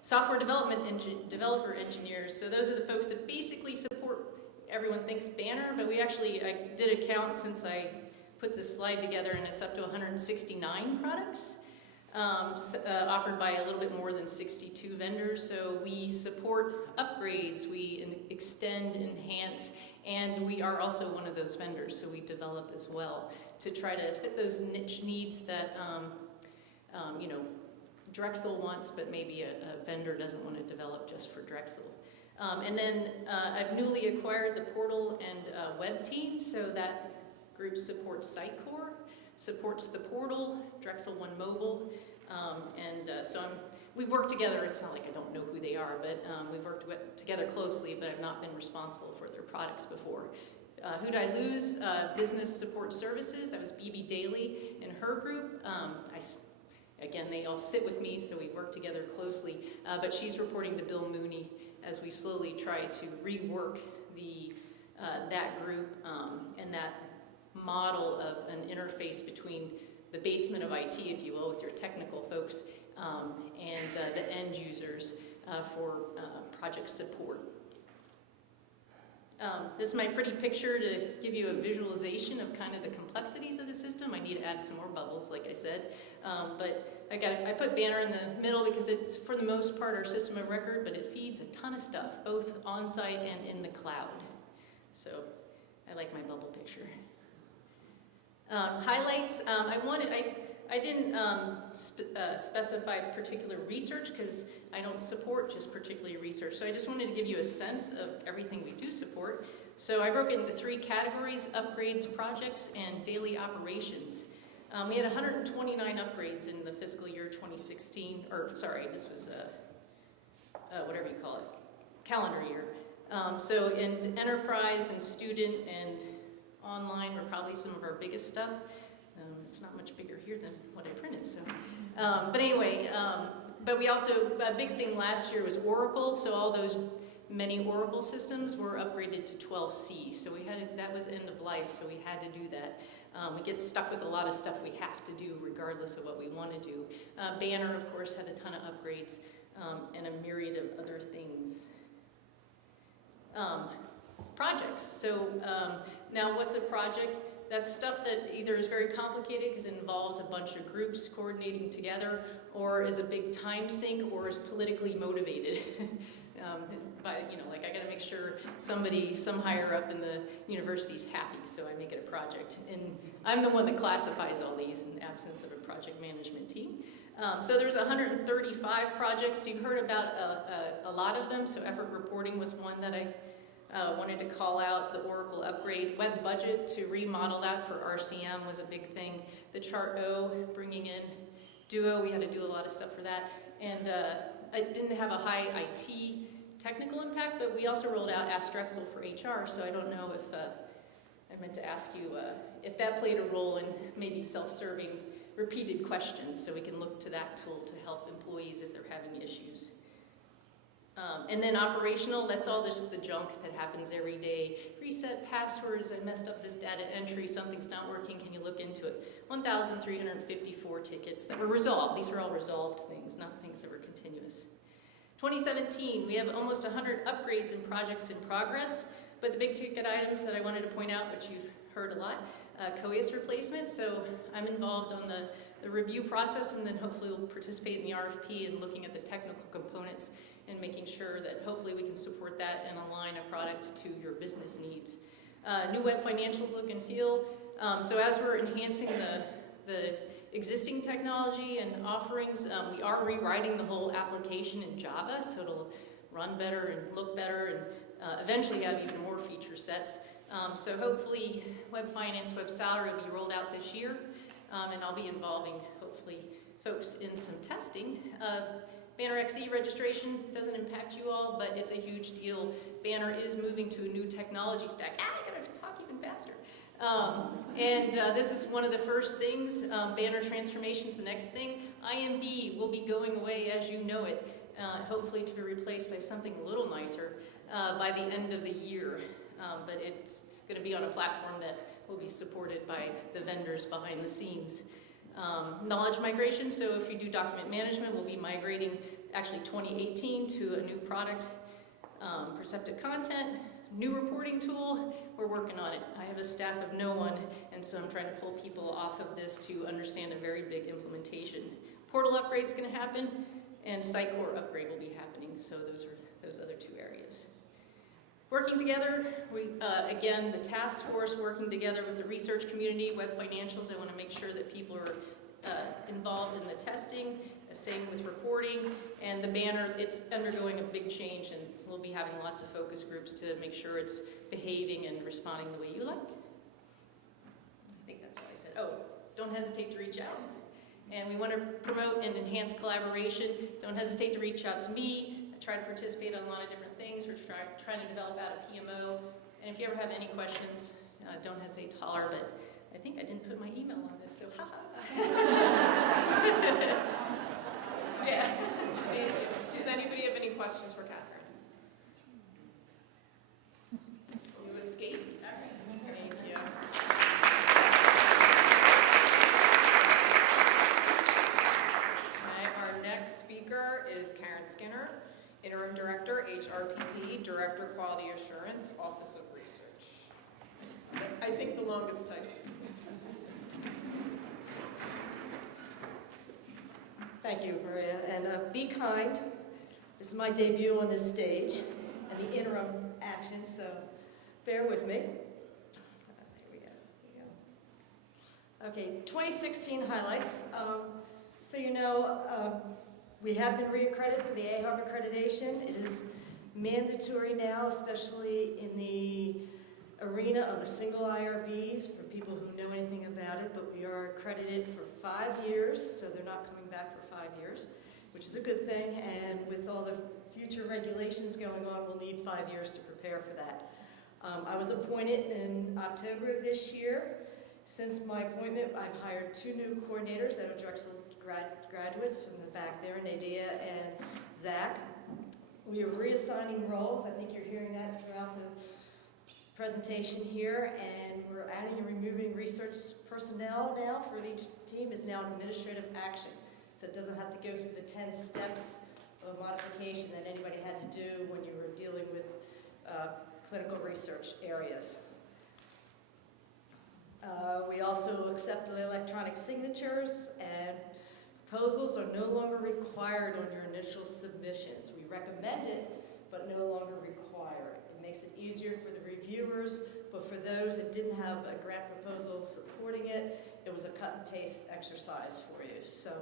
Software developer engineers. So those are the folks that basically support, everyone thinks Banner, but I did a count since I put this slide together, and it's up to 169 products offered by a little bit more than 62 vendors. So we support upgrades, we extend, enhance, and we are also one of those vendors, so we develop as well to try to fit those niche needs that Drexel wants, but maybe a vendor doesn't want to develop just for Drexel. And then I've newly acquired the portal and web team, so that group supports Sitecore, supports the portal, Drexel One Mobile, so we work together. It's not like I don't know who they are, but we've worked together closely, but I've not been responsible for their products before. Who did I lose? Business Support Services. I was BB Daly in her group. Again, they all sit with me, so we work together closely. But she's reporting to Bill Mooney as we slowly try to rework that group and that model of an interface between the basement of IT, if you will, with your technical folks and the end users for project support. This is my pretty picture to give you a visualization of kind of the complexities of the system. I need to add some more bubbles, like I said. But I put Banner in the middle because it's, for the most part, our system of record, but it feeds a ton of stuff, both on-site and in the cloud. So I like my bubble picture. Highlights, I didn't specify particular research because I don't support just particular research. So I just wanted to give you a sense of everything we do support. So I broke it into 3 categories: upgrades, projects, and daily operations. We had 129 upgrades in the fiscal year 2016, or sorry, this was whatever you call it, calendar year. So in enterprise and student and online were probably some of our biggest stuff. It's not much bigger here than what I printed, so. But anyway, but we also, a big thing last year was Oracle, so all those many Oracle systems were upgraded to 12C, so we had, that was end of life, so we had to do that. We get stuck with a lot of stuff we have to do regardless of what we want to do. Banner, of course, had a ton of upgrades, and a myriad of other things. Projects, so now what's a project? That's stuff that either is very complicated because it involves a bunch of groups coordinating together, or is a big time sink, or is politically motivated. By, you know, like I gotta make sure some higher up in the university's happy, so I make it a project. And I'm the one that classifies all these in the absence of a project management team. So there's 135 projects. You've heard about a lot of them, so effort reporting was one that I wanted to call out. The Oracle upgrade, web budget to remodel that for RCM was a big thing. The Chart-O, bringing in Duo, we had to do a lot of stuff for that. And it didn't have a high IT technical impact, but we also rolled out Ask Drexel for HR, so I don't know if, I meant to ask you if that played a role in maybe self-serving repeated questions, so we can look to that tool to help employees if they're having issues. And then operational, that's all just the junk that happens every day. Reset passwords, I messed up this data entry, something's not working, can you look into it? 1,354 tickets that were resolved. These were all resolved things, not things that were continuous. 2017, we have almost 100 upgrades and projects in progress, but the big ticket items that I wanted to point out, which you've heard a lot, COIAS replacement, so I'm involved on the review process, and then hopefully we'll participate in the RFP and looking at the technical components and making sure that hopefully we can support that and align a product to your business needs. New web financials look and feel. So as we're enhancing the existing technology and offerings, we are rewriting the whole application in Java, so it'll run better and look better and eventually have even more feature sets. So hopefully web finance, web salary will be rolled out this year, and I'll be involving hopefully folks in some testing. Banner XE registration doesn't impact you all, but it's a huge deal. Banner is moving to a new technology stack. I gotta talk even faster. This is one of the first things. Banner transformation's the next thing. IMB will be going away as you know it, hopefully to be replaced by something a little nicer by the end of the year. But it's going to be on a platform that will be supported by the vendors behind the scenes. Knowledge migration, so if you do document management, we'll be migrating actually 2018 to a new product. Perceptive content, new reporting tool, we're working on it. I have a staff of no one, and so I'm trying to pull people off of this to understand a very big implementation. Portal upgrade's going to happen, and Sitecore upgrade will be happening, so those are those other 2 areas. Working together, again, the task force working together with the research community, web financials, I want to make sure that people are involved in the testing, same with reporting, and the banner, it's undergoing a big change, and we'll be having lots of focus groups to make sure it's behaving and responding the way you like. I think that's all I said. Oh, don't hesitate to reach out. And we want to promote and enhance collaboration. Don't hesitate to reach out to me. I try to participate on a lot of different things. We're trying to develop out a PMO. And if you ever have any questions, don't hesitate to holler. But I think I didn't put my email on this, so ha. Yeah. Thank you. Does anybody have any questions for Catherine? You escaped. Thank you. Okay, our next speaker is Karen Skinner, Interim Director, HRPP, Director Quality Assurance, Office of Research. I think the longest title. Thank you, Maria, and be kind. This is my debut on this stage and the interim action, so bear with me. Here we go. Okay, 2016 highlights. So you know, we have been reaccredited for the AHARP accreditation. It is mandatory now, especially in the arena of the single IRBs, for people who know anything about it, but we are accredited for 5 years, so they're not coming back for 5 years, which is a good thing, and with all the future regulations going on, we'll need 5 years to prepare for that. I was appointed in October of this year. Since my appointment, I've hired 2 new coordinators that are Drexel graduates from the back there, Nadia and Zach. We are reassigning roles. I think you're hearing that throughout the presentation here, and we're adding and removing research personnel now for each team is now administrative action. So it doesn't have to go through the 10 steps of modification that anybody had to do when you were dealing with clinical research areas. We also accept the electronic signatures, and proposals are no longer required on your initial submissions. We recommend it, but no longer require it. It makes it easier for the reviewers, but for those that didn't have a grant proposal supporting it, it was a cut and paste exercise for you. So,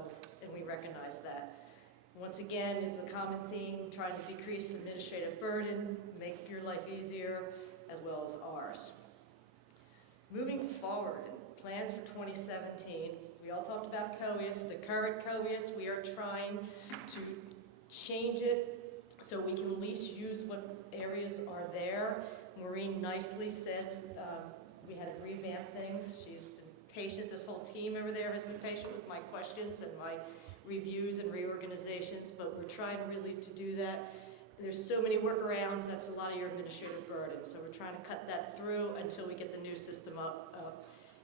and we recognize that. Once again, it's a common theme, trying to decrease administrative burden, make your life easier, as well as ours. Moving forward, plans for 2017. We all talked about COEUS. The current COEUS, we are trying to change it so we can at least use what areas are there. Maureen nicely said we had to revamp things. She's been patient. This whole team over there has been patient with my questions and my reviews and reorganizations, but we're trying really to do that. There's so many workarounds, that's a lot of your administrative burden, so we're trying to cut that through until we get the new system up.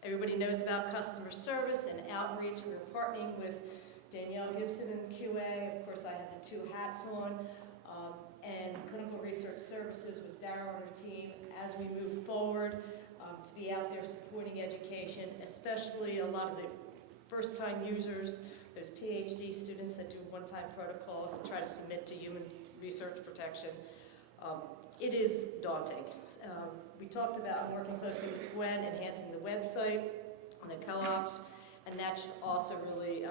Everybody knows about customer service and outreach. We're partnering with Danielle Gibson in QA. Of course, I have the 2 hats on. And clinical research services with Darryl and her team as we move forward to be out there supporting education, especially a lot of the first-time users. There's PhD students that do one-time protocols and try to submit to human research protection. It is daunting. We talked about working closely with Gwen, enhancing the website and the co-ops, and that should also really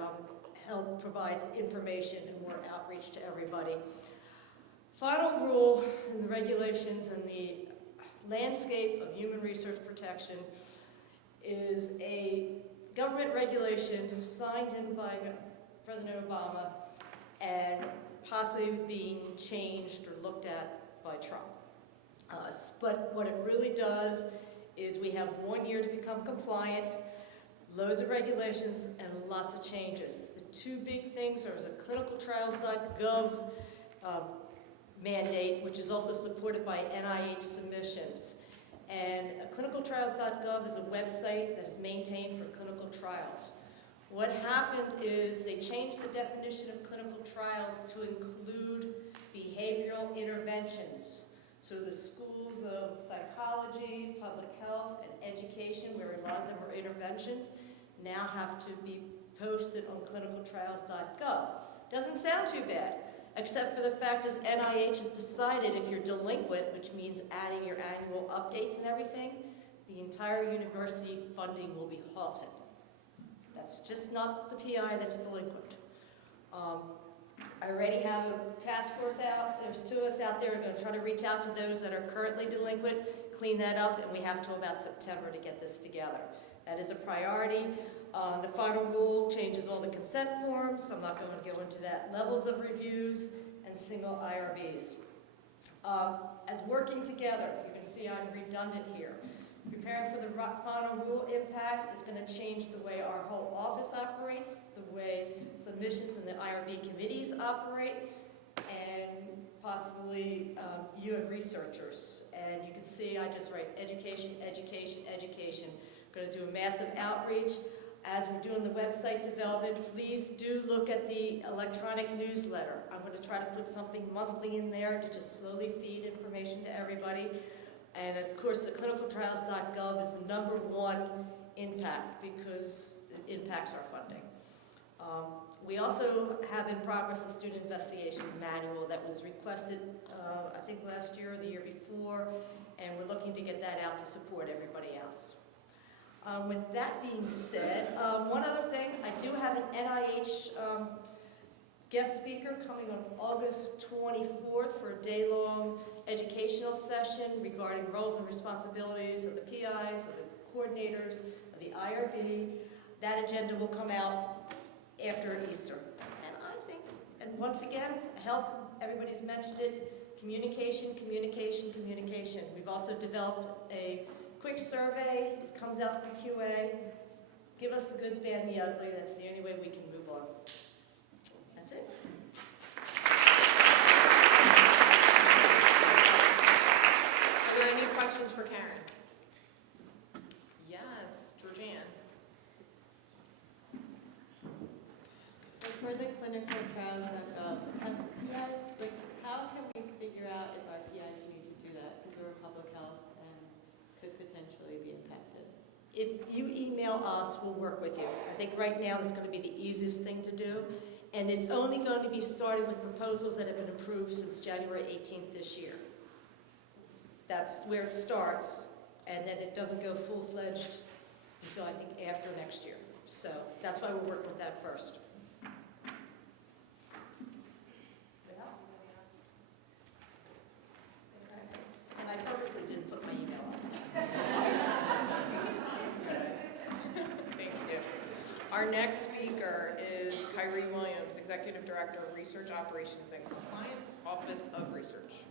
help provide information and more outreach to everybody. Final rule in the regulations and the landscape of human research protection is a government regulation signed in by President Obama and possibly being changed or looked at by Trump. But what it really does is we have 1 year to become compliant, loads of regulations, and lots of changes. The 2 big things are a clinicaltrials.gov mandate, which is also supported by NIH submissions. And clinicaltrials.gov is a website that is maintained for clinical trials. What happened is they changed the definition of clinical trials to include behavioral interventions. So the schools of psychology, public health, and education, where a lot of them are interventions, now have to be posted on clinicaltrials.gov. Doesn't sound too bad, except for the fact is NIH has decided if you're delinquent, which means adding your annual updates and everything, the entire university funding will be halted. That's just not the PI that's delinquent. I already have a task force out. There's 2 of us out there. We're going to try to reach out to those that are currently delinquent, clean that up, and we have till about September to get this together. That is a priority. The final rule changes all the consent forms. I'm not going to go into that. Levels of reviews and single IRBs. As working together, you can see I'm redundant here. Preparing for the final rule impact is going to change the way our whole office operates, the way submissions and the IRB committees operate, and possibly you have researchers. And you can see I just write education, education, education. I'm going to do a massive outreach. As we're doing the website development, please do look at the electronic newsletter. I'm going to try to put something monthly in there to just slowly feed information to everybody. And of course, the clinicaltrials.gov is the #1 impact because it impacts our funding. We also have in progress the student investigation manual that was requested, I think last year or the year before, and we're looking to get that out to support everybody else. With that being said, one other thing, I do have an NIH guest speaker coming on August 24th for a day-long educational session regarding roles and responsibilities of the PIs, of the coordinators, of the IRB. That agenda will come out after Easter. And I think, and once again, everybody's mentioned it, communication, communication, communication. We've also developed a quick survey. It comes out from QA. Give us the good, bad, and the ugly. That's the only way we can move on. That's it. Are there any questions for Karen? Yes, Georgianne. For the clinical trials have PIs, how can we figure out if our PIs need to do that? Because we're public health and could potentially be impacted. If you email us, we'll work with you. I think right now it's going to be the easiest thing to do. And it's only going to be starting with proposals that have been approved since January 18th this year. That's where it starts, and then it doesn't go full-fledged until I think after next year. So that's why we're working with that first. And I purposely didn't put my email on. Thank you. Our next speaker is Kyrie Williams, Executive Director of Research Operations and Compliance, Office of Research.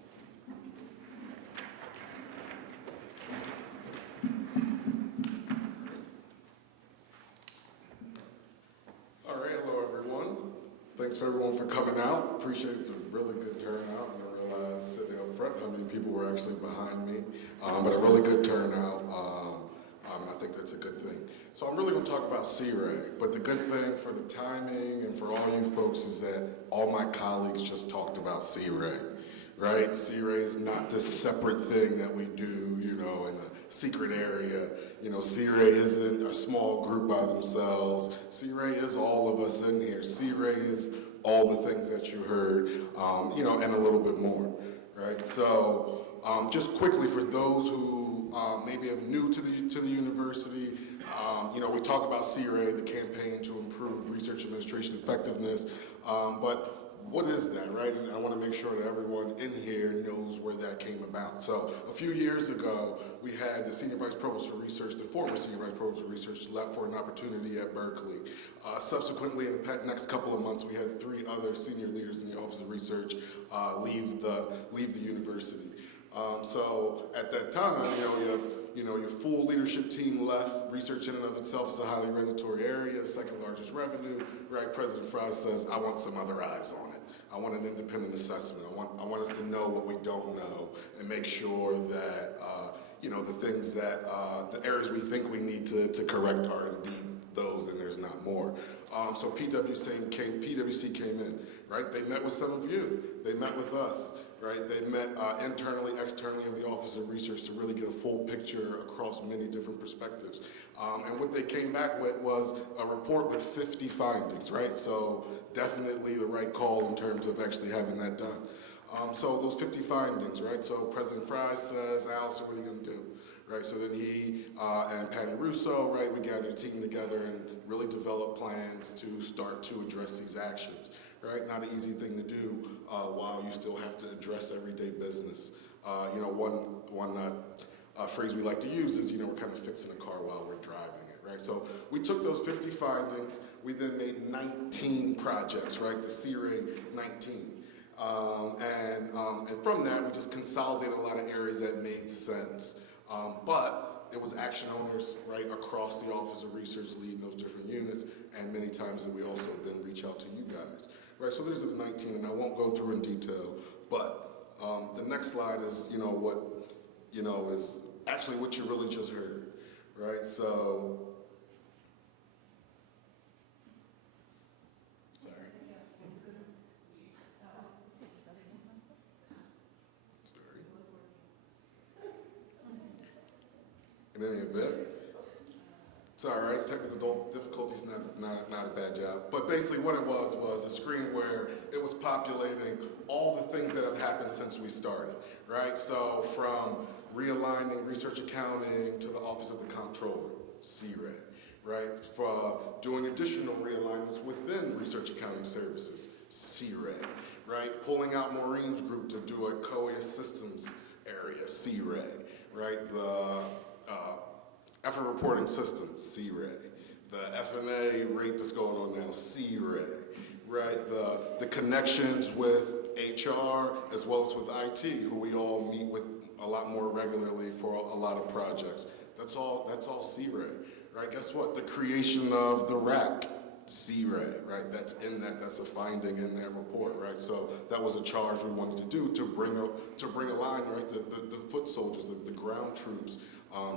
All right, hello everyone. Thanks for everyone for coming out. Appreciate it's a really good turnout. I didn't realize sitting up front how many people were actually behind me, but a really good turnout. And I think that's a good thing. So I'm really going to talk about CRAAC, but the good thing for the timing and for all you folks is that all my colleagues just talked about CRAAC, right? CRAAC is not this separate thing that we do, you know, in a secret area. You know, CRAAC isn't a small group by themselves. CRAAC is all of us in here. CRAAC is all the things that you heard, you know, and a little bit more, right? So just quickly for those who maybe are new to the university, you know, we talk about CRAAC, the campaign to improve research administration effectiveness, but what is that, right? And I want to make sure that everyone in here knows where that came about. So a few years ago, we had the Senior Vice Provost for Research, the former Senior Vice Provost for Research, left for an opportunity at Berkeley. Subsequently, in the next couple of months, we had 3 other senior leaders in the Office of Research leave the university. So at that time, you know, your full leadership team left. Research in and of itself is a highly regulatory area, second largest revenue, right? President Fry says, I want some other eyes on it. I want an independent assessment. I want us to know what we don't know and make sure that, you know, the things that, the areas we think we need to correct are indeed those and there's not more. So PwC came in, right? They met with some of you. They met with us. Right, they met internally, externally of the Office of Research to really get a full picture across many different perspectives. And what they came back with was a report with 50 findings, right? So definitely the right call in terms of actually having that done. So those 50 findings, right? So President Fry says, Allison, what are you going to do? Right, so then he and Patty Russo, right, we gathered a team together and really developed plans to start to address these actions. Right, not an easy thing to do while you still have to address everyday business. You know, one phrase we like to use is, you know, we're kind of fixing a car while we're driving it, right? So we took those 50 findings, we then made 19 projects, right, the CRAAC 19. And from that, we just consolidated a lot of areas that made sense. But it was action owners, right, across the Office of Research leading those different units, and many times that we also then reach out to you guys. Right, so there's the 19, and I won't go through in detail, but the next slide is, you know, what, you know, is actually what you really just heard, right? So, sorry. In any event, it's all right. Technical difficulties, not a bad job. But basically what it was a screen where it was populating all the things that have happened since we started, right? So from realigning research accounting to the Office of the Comptroller, C-RAD, right? For doing additional realignments within research accounting services, C-RAD, right? Pulling out Maureen's group to do a COIA systems area, C-RAD, right? The effort reporting system, C-RAD. The F&A rate that's going on now, C-RAD, right? The connections with HR as well as with IT, who we all meet with a lot more regularly for a lot of projects. That's all C-RAD, right? Guess what? The creation of the RAAC, C-RAD, right? That's a finding in that report, right? So that was a charge we wanted to do to bring a line, right? The foot soldiers, the ground troops,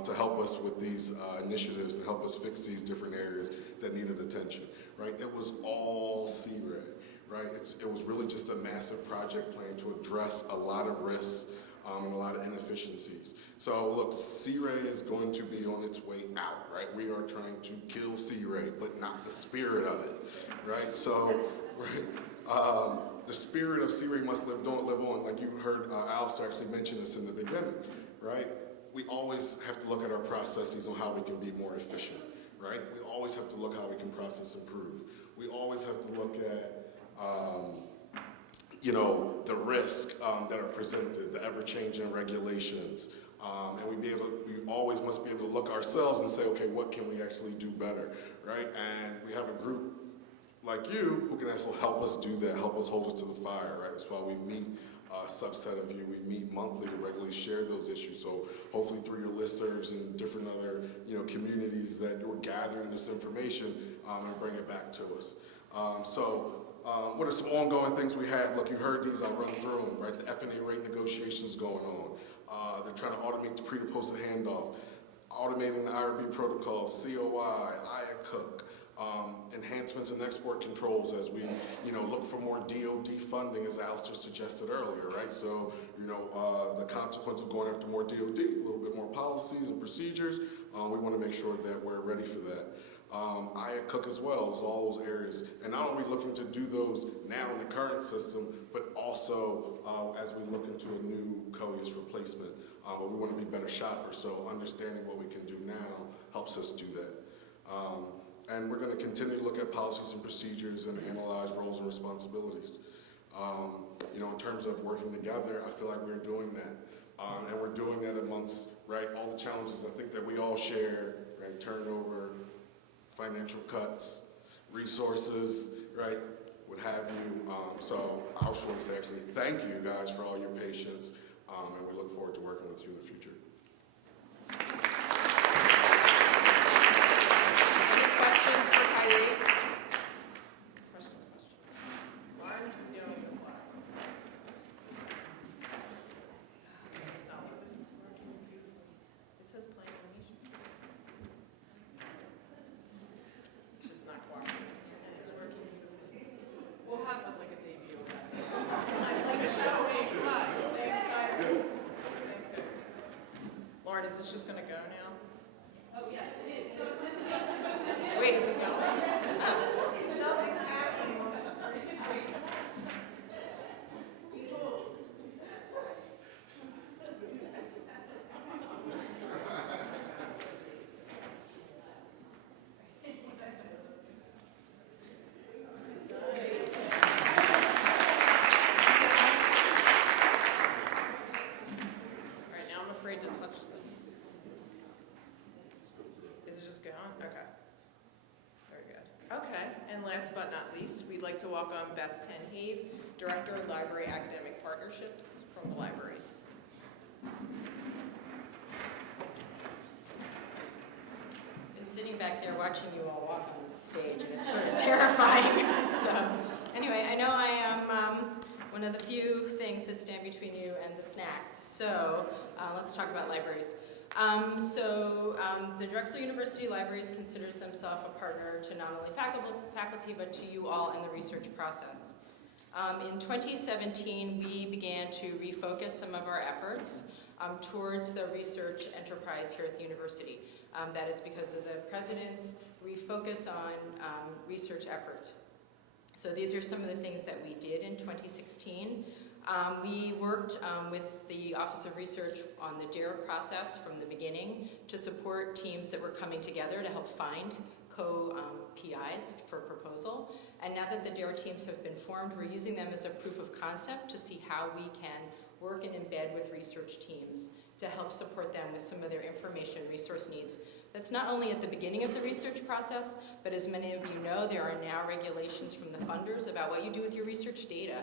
to help us with these initiatives, to help us fix these different areas that needed attention, right? It was all C-RAD, right? It was really just a massive project plan to address a lot of risks and a lot of inefficiencies. So look, C-RAD is going to be on its way out, right? We are trying to kill C-RAD, but not the spirit of it, right? So, right, the spirit of C-RAD must live on. Like you heard Alistair actually mention this in the beginning, right? We always have to look at our processes on how we can be more efficient, right? We always have to look how we can process improve. We always have to look at, the risk that are presented, the ever-changing regulations, and we always must be able to look ourselves and say, okay, what can we actually do better, right? And we have a group like you who can also help us do that, help us hold us to the fire, right? That's why we meet a subset of you. We meet monthly to regularly share those issues. So hopefully through your listservs and different other, communities that we're gathering this information and bring it back to us. What are some ongoing things we have? Look, you heard these, I'll run through them, right? The F&A rate negotiations going on. They're trying to automate the pre-to-post handoff, automating the IRB protocol, COI, IACUC, enhancements in export controls as we, look for more DoD funding, as Alistair suggested earlier, right? So, the consequence of going after more DoD, a little bit more policies and procedures, we want to make sure that we're ready for that. IACUC as well, is all those areas. And not only looking to do those now in the current system, but also as we look into a new COIA's replacement. But we want to be better shoppers, so understanding what we can do now helps us do that. And we're going to continue to look at policies and procedures and analyze roles and responsibilities. In terms of working together, I feel like we're doing that. And we're doing that amongst, right, all the challenges I think that we all share, right, turnover, financial cuts, resources, right, what have you. So I just want to say actually thank you guys for all your patience, and we look forward to working with you in the future. Any questions for Kyrie? Questions. Lauren's been doing this slide. It's not like this is working beautifully. It says play animation. It's just not cooperating. It's working beautifully. We'll have like a debut of that. Lauren, is this just going to go now? Oh, yes, it is. Wait, is it going? Oh. It's nothing's happening. All right, now I'm afraid to touch this. Is it just going? Okay. Very good. Okay, and last but not least, we'd like to welcome Beth Tenhave, Director of Library Academic Partnerships from the libraries. Been sitting back there watching you all walk on the stage, and it's sort of terrifying. So, anyway, I know I am one of the few things that stand between you and the snacks. So, let's talk about libraries. The Drexel University Libraries considers themselves a partner to not only faculty, but to you all in the research process. In 2017, we began to refocus some of our efforts towards the research enterprise here at the university. That is because of the president's refocus on research efforts. So these are some of the things that we did in 2016. We worked with the Office of Research on the DARE process from the beginning to support teams that were coming together to help find co-PIs for proposal. And now that the DARE teams have been formed, we're using them as a proof of concept to see how we can work and embed with research teams to help support them with some of their information resource needs. That's not only at the beginning of the research process, but as many of you know, there are now regulations from the funders about what you do with your research data.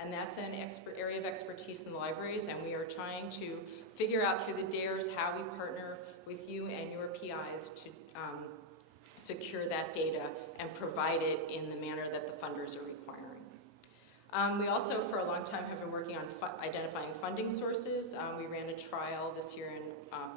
And that's an area of expertise in the libraries, and we are trying to figure out through the DAREs how we partner with you and your PIs to secure that data and provide it in the manner that the funders are requiring. We also, for a long time, have been working on identifying funding sources. We ran a trial this year in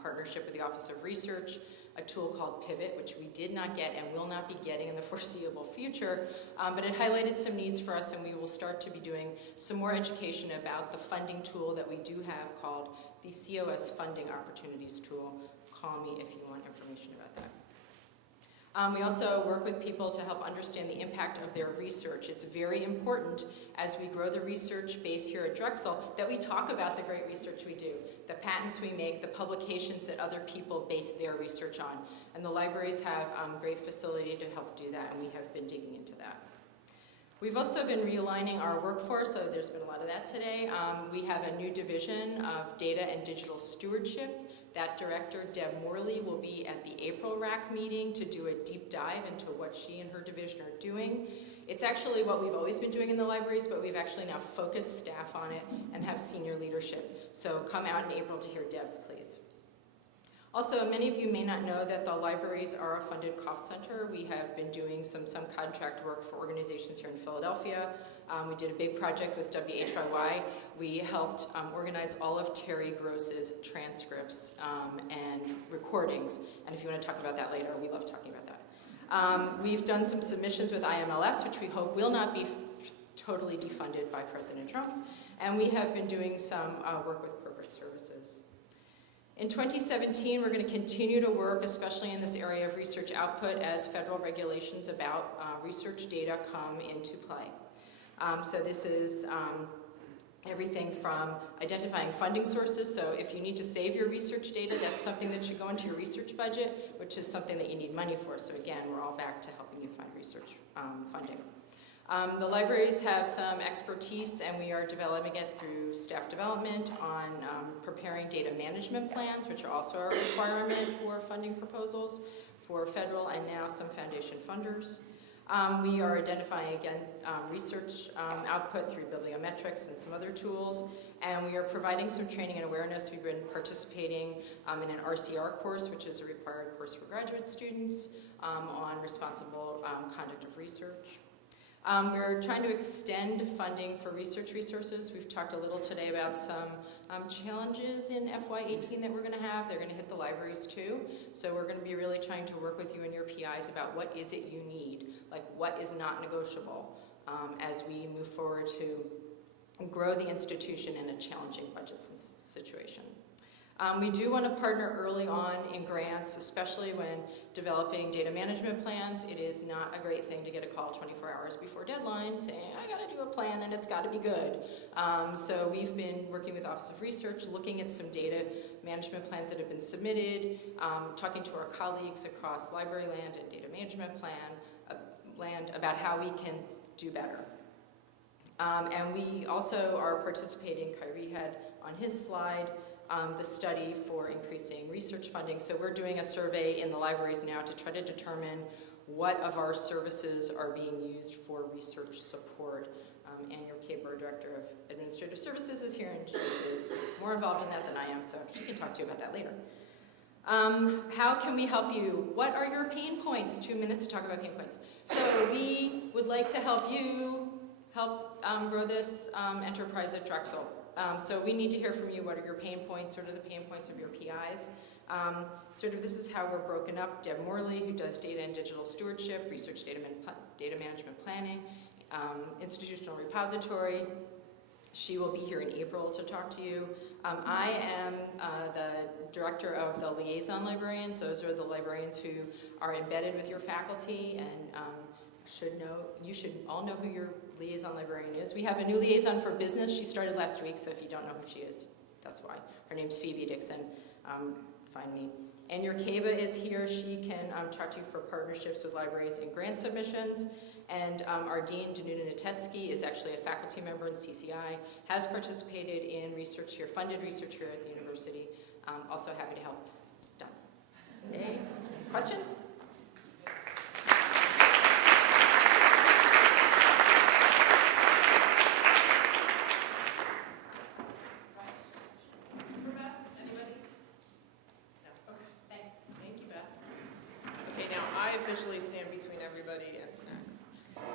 partnership with the Office of Research, a tool called Pivot, which we did not get and will not be getting in the foreseeable future, but it highlighted some needs for us, and we will start to be doing some more education about the funding tool that we do have called the COS Funding Opportunities Tool. Call me if you want information about that. We also work with people to help understand the impact of their research. It's very important as we grow the research base here at Drexel that we talk about the great research we do, the patents we make, the publications that other people base their research on. And the libraries have great facility to help do that, and we have been digging into that. We've also been realigning our workforce, so there's been a lot of that today. We have a new division of data and digital stewardship. That director, Deb Morley, will be at the April RAAC meeting to do a deep dive into what she and her division are doing. It's actually what we've always been doing in the libraries, but we've actually now focused staff on it and have senior leadership. So come out in April to hear Deb, please. Also, many of you may not know that the libraries are a funded cost center. We have been doing some contract work for organizations here in Philadelphia. We did a big project with WHYY. We helped organize all of Terry Gross's transcripts and recordings. And if you want to talk about that later, we love talking about that. We've done some submissions with IMLS, which we hope will not be totally defunded by President Trump. And we have been doing some work with corporate services. In 2017, we're going to continue to work, especially in this area of research output, as federal regulations about research data come into play. So this is everything from identifying funding sources. So if you need to save your research data, that's something that should go into your research budget, which is something that you need money for. So again, we're all back to helping you find research funding. The libraries have some expertise, and we are developing it through staff development on preparing data management plans, which are also a requirement for funding proposals for federal and now some foundation funders. We are identifying, again, research output through bibliometrics and some other tools, and we are providing some training and awareness. We've been participating in an RCR course, which is a required course for graduate students, on responsible conduct of research. We're trying to extend funding for research resources. We've talked a little today about some challenges in FY18 that we're going to have. They're going to hit the libraries too. So we're going to be really trying to work with you and your PIs about what is it you need, like what is not negotiable as we move forward to grow the institution in a challenging budget situation. We do want to partner early on in grants, especially when developing data management plans. It is not a great thing to get a call 24 hours before deadline saying, I got to do a plan and it's got to be good. So we've been working with Office of Research, looking at some data management plans that have been submitted, talking to our colleagues across library land and data management land about how we can do better. And we also are participating, Kyrie had on his slide, the study for increasing research funding. So we're doing a survey in the libraries now to try to determine what of our services are being used for research support. Ann York-Caber, Director of Administrative Services, is here, and she is more involved in that than I am, so she can talk to you about that later. How can we help you? What are your pain points? 2 minutes to talk about pain points. So we would like to help you grow this enterprise at Drexel. So we need to hear from you. What are your pain points? What are the pain points of your PIs? This is how we're broken up. Deb Morley, who does data and digital stewardship, research data management planning, institutional repository. She will be here in April to talk to you. I am the director of the liaison librarians. Those are the librarians who are embedded with your faculty and you should all know who your liaison librarian is. We have a new liaison for business. She started last week, so if you don't know who she is, that's why. Her name's Phoebe Dixon. Find me. And your Kava is here. She can talk to you for partnerships with libraries and grant submissions. And our Dean, Danuta Natetsky, is actually a faculty member in CCI, has participated in research here, funded research here at the university. Also happy to help. Done. Any questions? Okay, now I officially stand between everybody and snacks. Okay.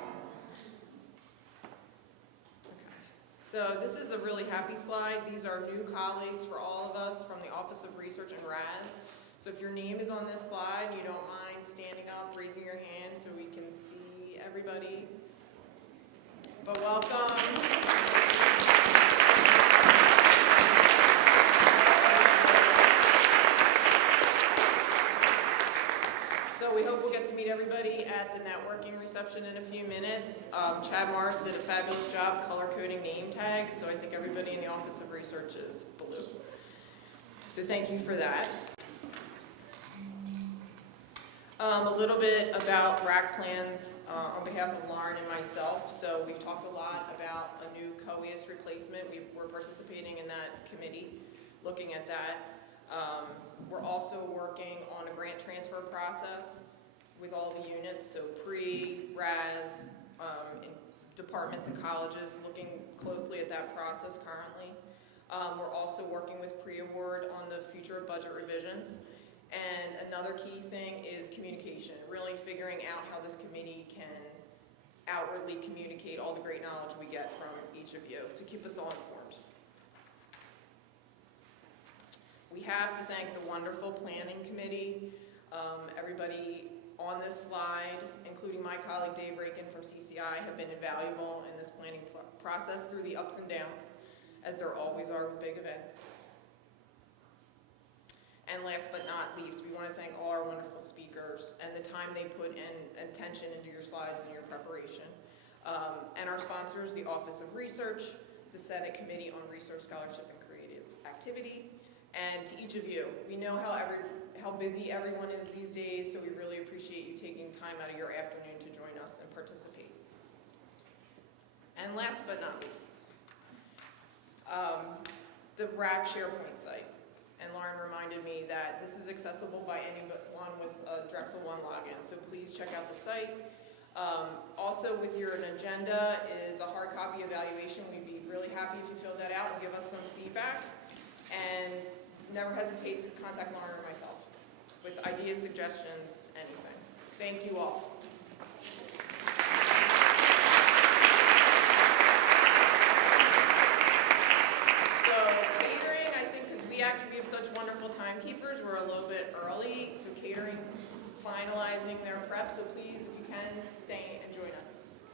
So this is a really happy slide. These are new colleagues for all of us from the Office of Research and RAAC. So if your name is on this slide and you don't mind standing up, raising your hand so we can see everybody. But welcome. So we hope we'll get to meet everybody at the networking reception in a few minutes. Chad Morris did a fabulous job color coding name tags, so I think everybody in the Office of Research is blue. So thank you for that. A little bit about RAAC plans on behalf of Lauren and myself. So we've talked a lot about a new COEUS replacement. We're participating in that committee, looking at that. We're also working on a grant transfer process with all the units, so RAAC, departments and colleges, looking closely at that process currently. We're also working with pre-award on the future budget revisions. And another key thing is communication, really figuring out how this committee can outwardly communicate all the great knowledge we get from each of you to keep us all informed. We have to thank the wonderful planning committee, everybody on this slide, including my colleague Dave Rakin from CCI, have been invaluable in this planning process through the ups and downs, as there always are with big events. And last but not least, we want to thank all our wonderful speakers and the time they put in attention into your slides and your preparation. And our sponsors, the Office of Research, the Senate Committee on Research, Scholarship, and Creative Activity, and to each of you. We know how busy everyone is these days, so we really appreciate you taking time out of your afternoon to join us and participate. And last but not least, the RAAC SharePoint site. And Lauren reminded me that this is accessible by anyone with a Drexel One login, so please check out the site. Also with your agenda is a hard copy evaluation. We'd be really happy if you fill that out and give us some feedback. And never hesitate to contact Lauren or myself with ideas, suggestions, anything. Thank you all. We have such wonderful timekeepers. We're a little bit early, so catering's finalizing their prep, so please, if you can, stay and join us.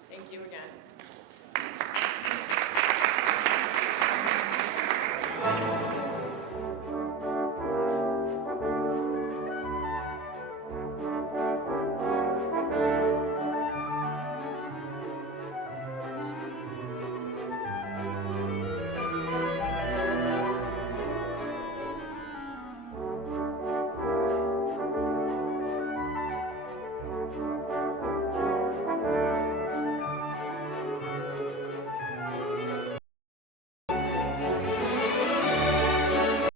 Thank you again.